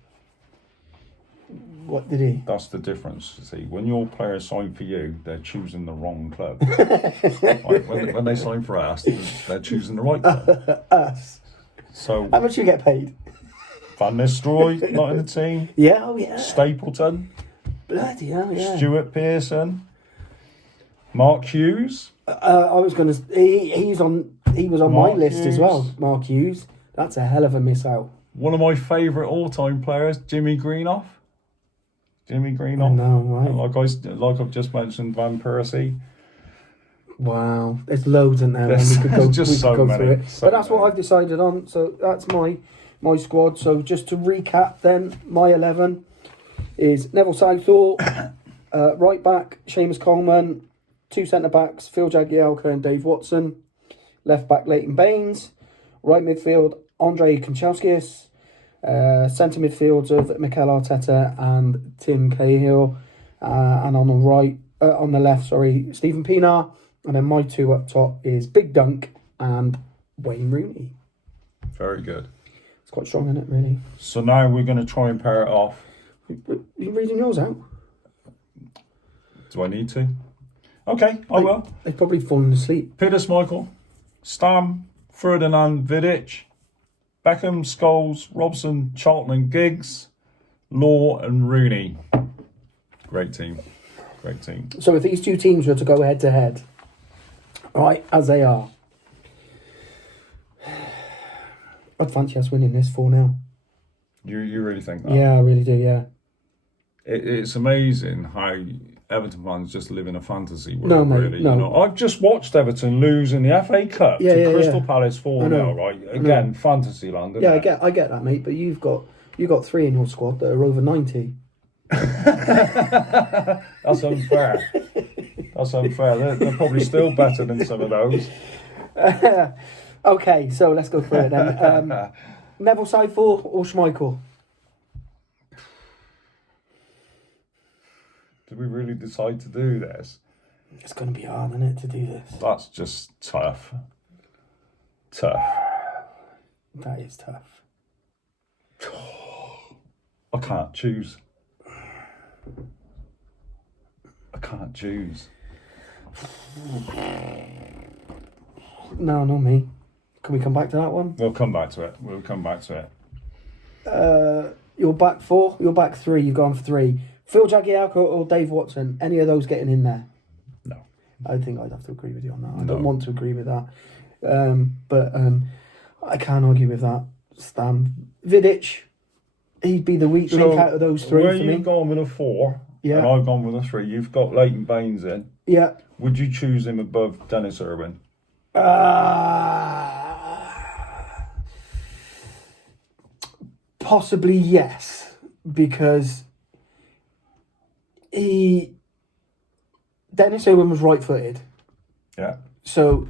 What did he? That's the difference. See, when your players sign for you, they're choosing the wrong club. Like, when they sign for us, they're choosing the right club. Us. So how much you get paid? Van Nistelrooy, not in the team. Yeah, oh yeah. Stapleton. Bloody hell, yeah. Stuart Pearson. Mark Hughes. I was gonna. He was on my list as well. Mark Hughes. That's a hell of a miss out. One of my favourite all-time players, Jimmy Greenough. I know, right? Like I've just mentioned, Van Persie. Wow, there's loads in there. We could go through it. But that's what I've decided on. So that's my squad. So just to recap, then my 11 is Neville Southall, right back Seamus Coleman, 2 centre backs Phil Jagielka and Dave Watson, left back Leighton Baines, right midfield Andrei Kanchelskis. Centre midfields of Mikel Arteta and Tim Cahill, and on the left, Stephen Pienaar, and then my 2 up top is Big Dunk and Wayne Rooney. Very good. It's quite strong, isn't it, really? So now we're going to try and pair it off. Are you reading yours out? Do I need to? Okay, I will. They've probably fallen asleep. Peter Schmeichel, Stam, Ferdinand Vidic, Beckham, Scholes, Robson, Charlton and Giggs, Law and Rooney. Great team. So if these 2 teams were to go head to head, right, as they are, I'd fancy us winning this 4-0. You really think that? Yeah, I really do, yeah. It's amazing how Everton fans just live in a fantasy world, no, mate, really. No. You know, I've just watched Everton lose in the FA Cup to Crystal Palace 4-0, right? Again, fantasy land. Yeah, I get that, mate. But you've got 3 in your squad that are over 90. That's unfair. They're probably still better than some of those. Okay, so let's go through it then. Neville Southall or Schmeichel? Did we really decide to do this? It's going to be hard, isn't it, to do this? That's just tough. That is tough. I can't choose. No, not me. Can we come back to that one? We'll come back to it. Your back 4, your back 3, you've gone for 3. Phil Jagielka or Dave Watson, any of those getting in there? No. I think I'd have to agree with you on that. I No. don't want to agree with that. But I can't argue with that. Stam. Vidic, he'd be the weak link out of those 3 where for me. you've gone with a 4, Yeah. and I've gone with a 3, you've got Leighton Baines in. Yeah. Would you choose him above Dennis Irwin? Possibly yes, because Dennis Irwin was right-footed. Yeah. So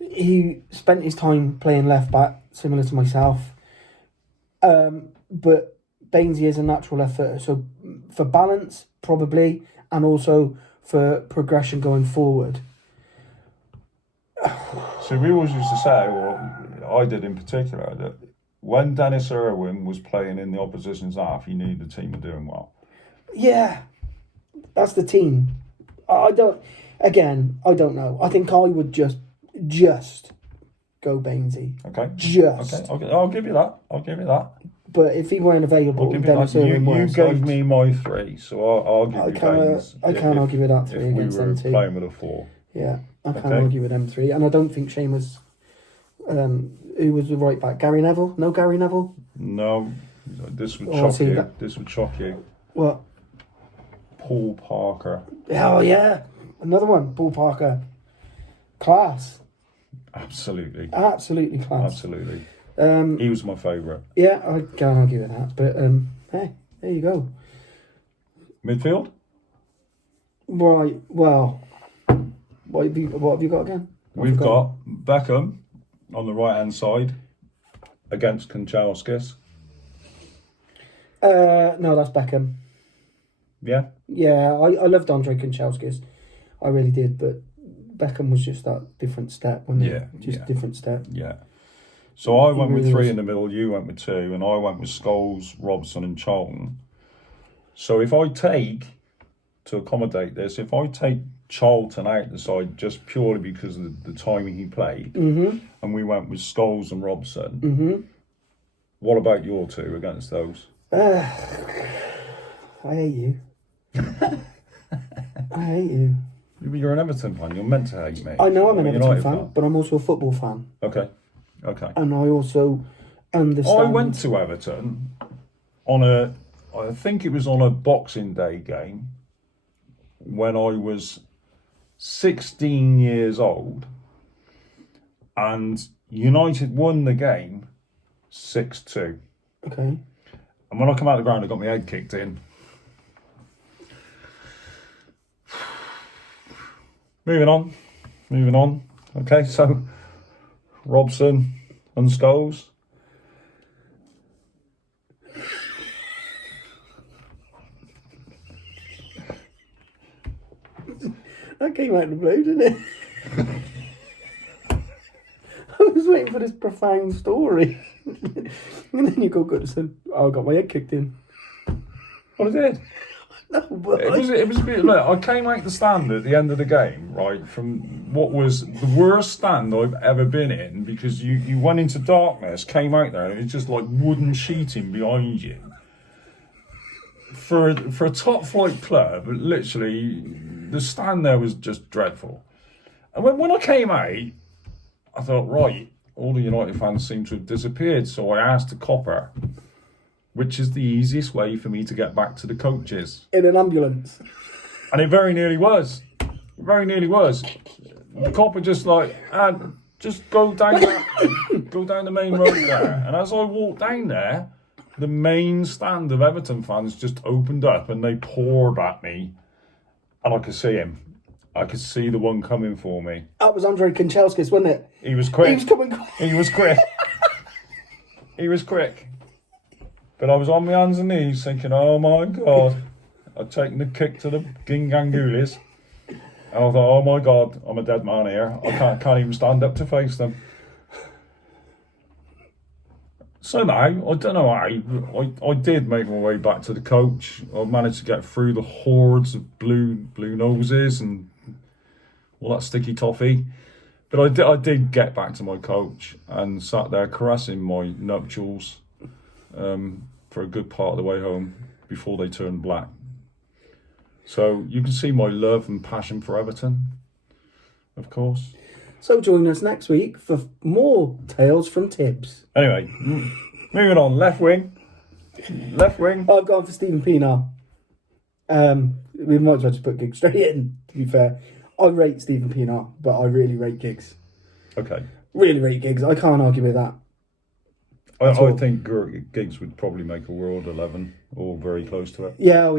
he spent his time playing left back, similar to myself. But Bainesy is a natural left footer. So for balance, probably, and also for progression going forward. So we always used to say, or I did in particular, that when Dennis Irwin was playing in the opposition's half, he knew the team were doing well. Yeah, that's the team. I don't know. I think I would just go Bainesy. Okay. Just. Okay. I'll give you that. But if he weren't available, Dennis Irwin You was. gave me my 3, so I'll give you Baines. I can't argue with that 3 against them 2. If we were playing with a 4. Yeah, I can't argue with them 3. And I don't think Seamus, who was the right back? Gary Neville? No Gary Neville? No, this would shock you. This would shock you. What? Paul Parker. Oh yeah, another one. Paul Parker, class. Absolutely. Absolutely class. Absolutely. Um, He was my favourite. yeah, I can't argue with that. But hey, there you go. Midfield? Right. Well, what have you got again? We've got Beckham on the right-hand side against Kanchelskis. No, that's Beckham. Yeah? Yeah, I loved Andre Kanchelskis. I really did, but Beckham was just that different step, wasn't it? Just different step. Yeah. So I went with really 3 was. in the middle, you went with 2, and I went with Scholes, Robson and Charlton. So if I take, to accommodate this, if I take Charlton out the side just purely because of the timing he played, and we went with Scholes and Robson, what about your 2 against those? I hate you. I hate you. You're an Everton fan, you're meant to hate me. I know I'm an Everton United fan, but I'm also a football fan. Okay. And I also understand... I went to Everton on I think it was on a Boxing Day game when I was 16 years old, and United won the game 6-2. Okay. And when I come out of the ground, I got my head kicked in. Moving on. Okay, so Robson and Scholes. That came out of the blue, didn't it? I was waiting for this profound story. And then you go good and said, oh, I got my head kicked in. Well, I did. No, but It was a bit. Look, I came out the stand at the end of the game, right, from what was the worst stand I've ever been in, because you went into darkness, came out there, and it was just like wooden sheeting behind you. For a top flight club, literally, the stand there was just dreadful. And when I came out, I thought, right, all the United fans seem to have disappeared, so I asked the copper, which is the easiest way for me to get back to the coaches. in an ambulance. And it very nearly was. The copper just like, just go down the main road there. And as I walked down there, the main stand of Everton fans just opened up and they poured at me. And I could see him. I could see the one coming for me. That was Andre Kanchelskis, wasn't it? He was quick. He was coming quick. He was quick. But I was on my hands and knees thinking, oh my God. I'd taken the kick to the Gingangulis. And I thought, oh my God, I'm a dead man here. I can't even stand up to face them. So now, I don't know how, I did make my way back to the coach. I managed to get through the hordes of blue noses and all that sticky toffee. But I did get back to my coach and sat there caressing my nuptials for a good part of the way home before they turned black. So you can see my love and passion for Everton, of course. So join us next week for more Tales from Tibbs. Anyway, moving on. Left wing. I've gone for Stephen Pienaar. We might as well just put Giggs straight in, to be fair. I rate Stephen Pienaar, but I really rate Giggs. Okay. Really rate Giggs. I can't argue with that. I think Giggs would probably make a World 11 or very close to it. Yeah,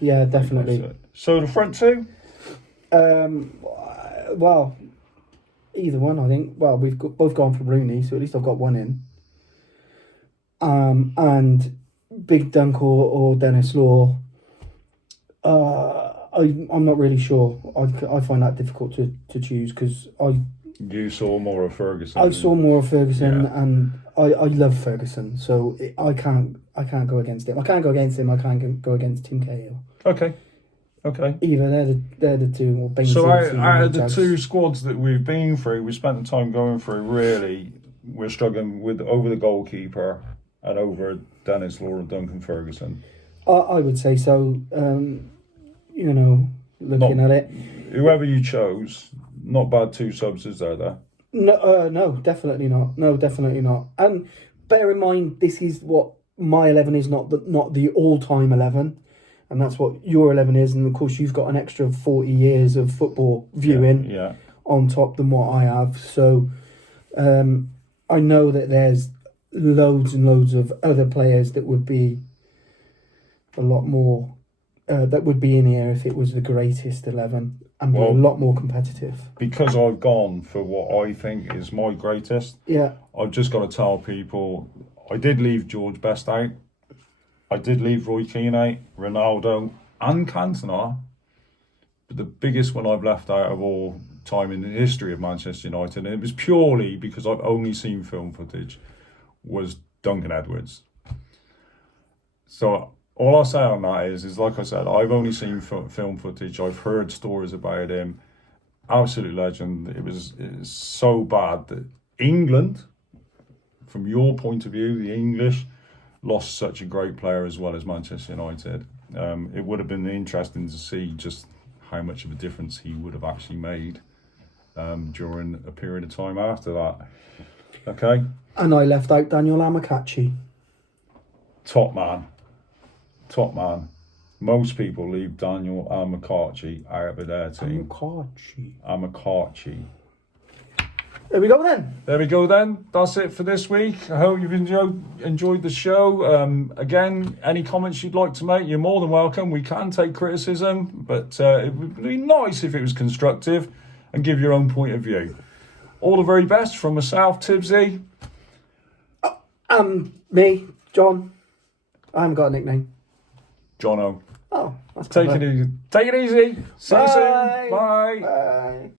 yeah, definitely. So the front two? Well, either one, I think. Well, we've both gone for Rooney, so at least I've got one in. And Big Dunk or Dennis Law. I'm not really sure. I find that difficult to choose because You saw more of Ferguson. I saw more of Ferguson, yeah. and I love Ferguson, so I can't go against him. I can't go against him. I can't go against Tim Cahill. Okay. Either they're the two more basic. So out of the two squads that we've been through, we spent the time going through. Really, we're struggling with over the goalkeeper and over Dennis Law and Duncan Ferguson. I would say so. Looking at it, Whoever you chose, not bad two subs, is there? No, definitely not. No, definitely not. And bear in mind, this is what my 11 is, not the all-time 11. and that's what your 11 is. And of course, you've got an extra 40 years of football viewing on top than what I have. So I know that there's loads and loads of other players that would be a lot more, that would be in here if it was the greatest 11 and be a lot more competitive. Because I've gone for what I think is my greatest, I've just got to tell people, I did leave George Best out. I did leave Roy Keane out, Ronaldo and Cantona. But the biggest one I've left out of all time in the history of Manchester United, and it was purely because I've only seen film footage, was Duncan Edwards. So all I'll say on that is like I said, I've only seen film footage. I've heard stories about him. Absolute legend. It was so bad that England, from your point of view, the English, lost such a great player as well as Manchester United. It would have been interesting to see just how much of a difference he would have actually made during a period of time after that. Okay? And I left out Daniel Amokachi. Top man. Most people leave Daniel Amokachi out of their team. Amokachi. There we go then. That's it for this week. I hope you've enjoyed the show. Again, any comments you'd like to make, you're more than welcome. We can take criticism, but it would be nice if it was constructive and give your own point of view. All the very best from myself, Tibbsy. Me, John. I haven't got a nickname. Johno. Oh, that's Take it easy. See you soon. Bye. Bye.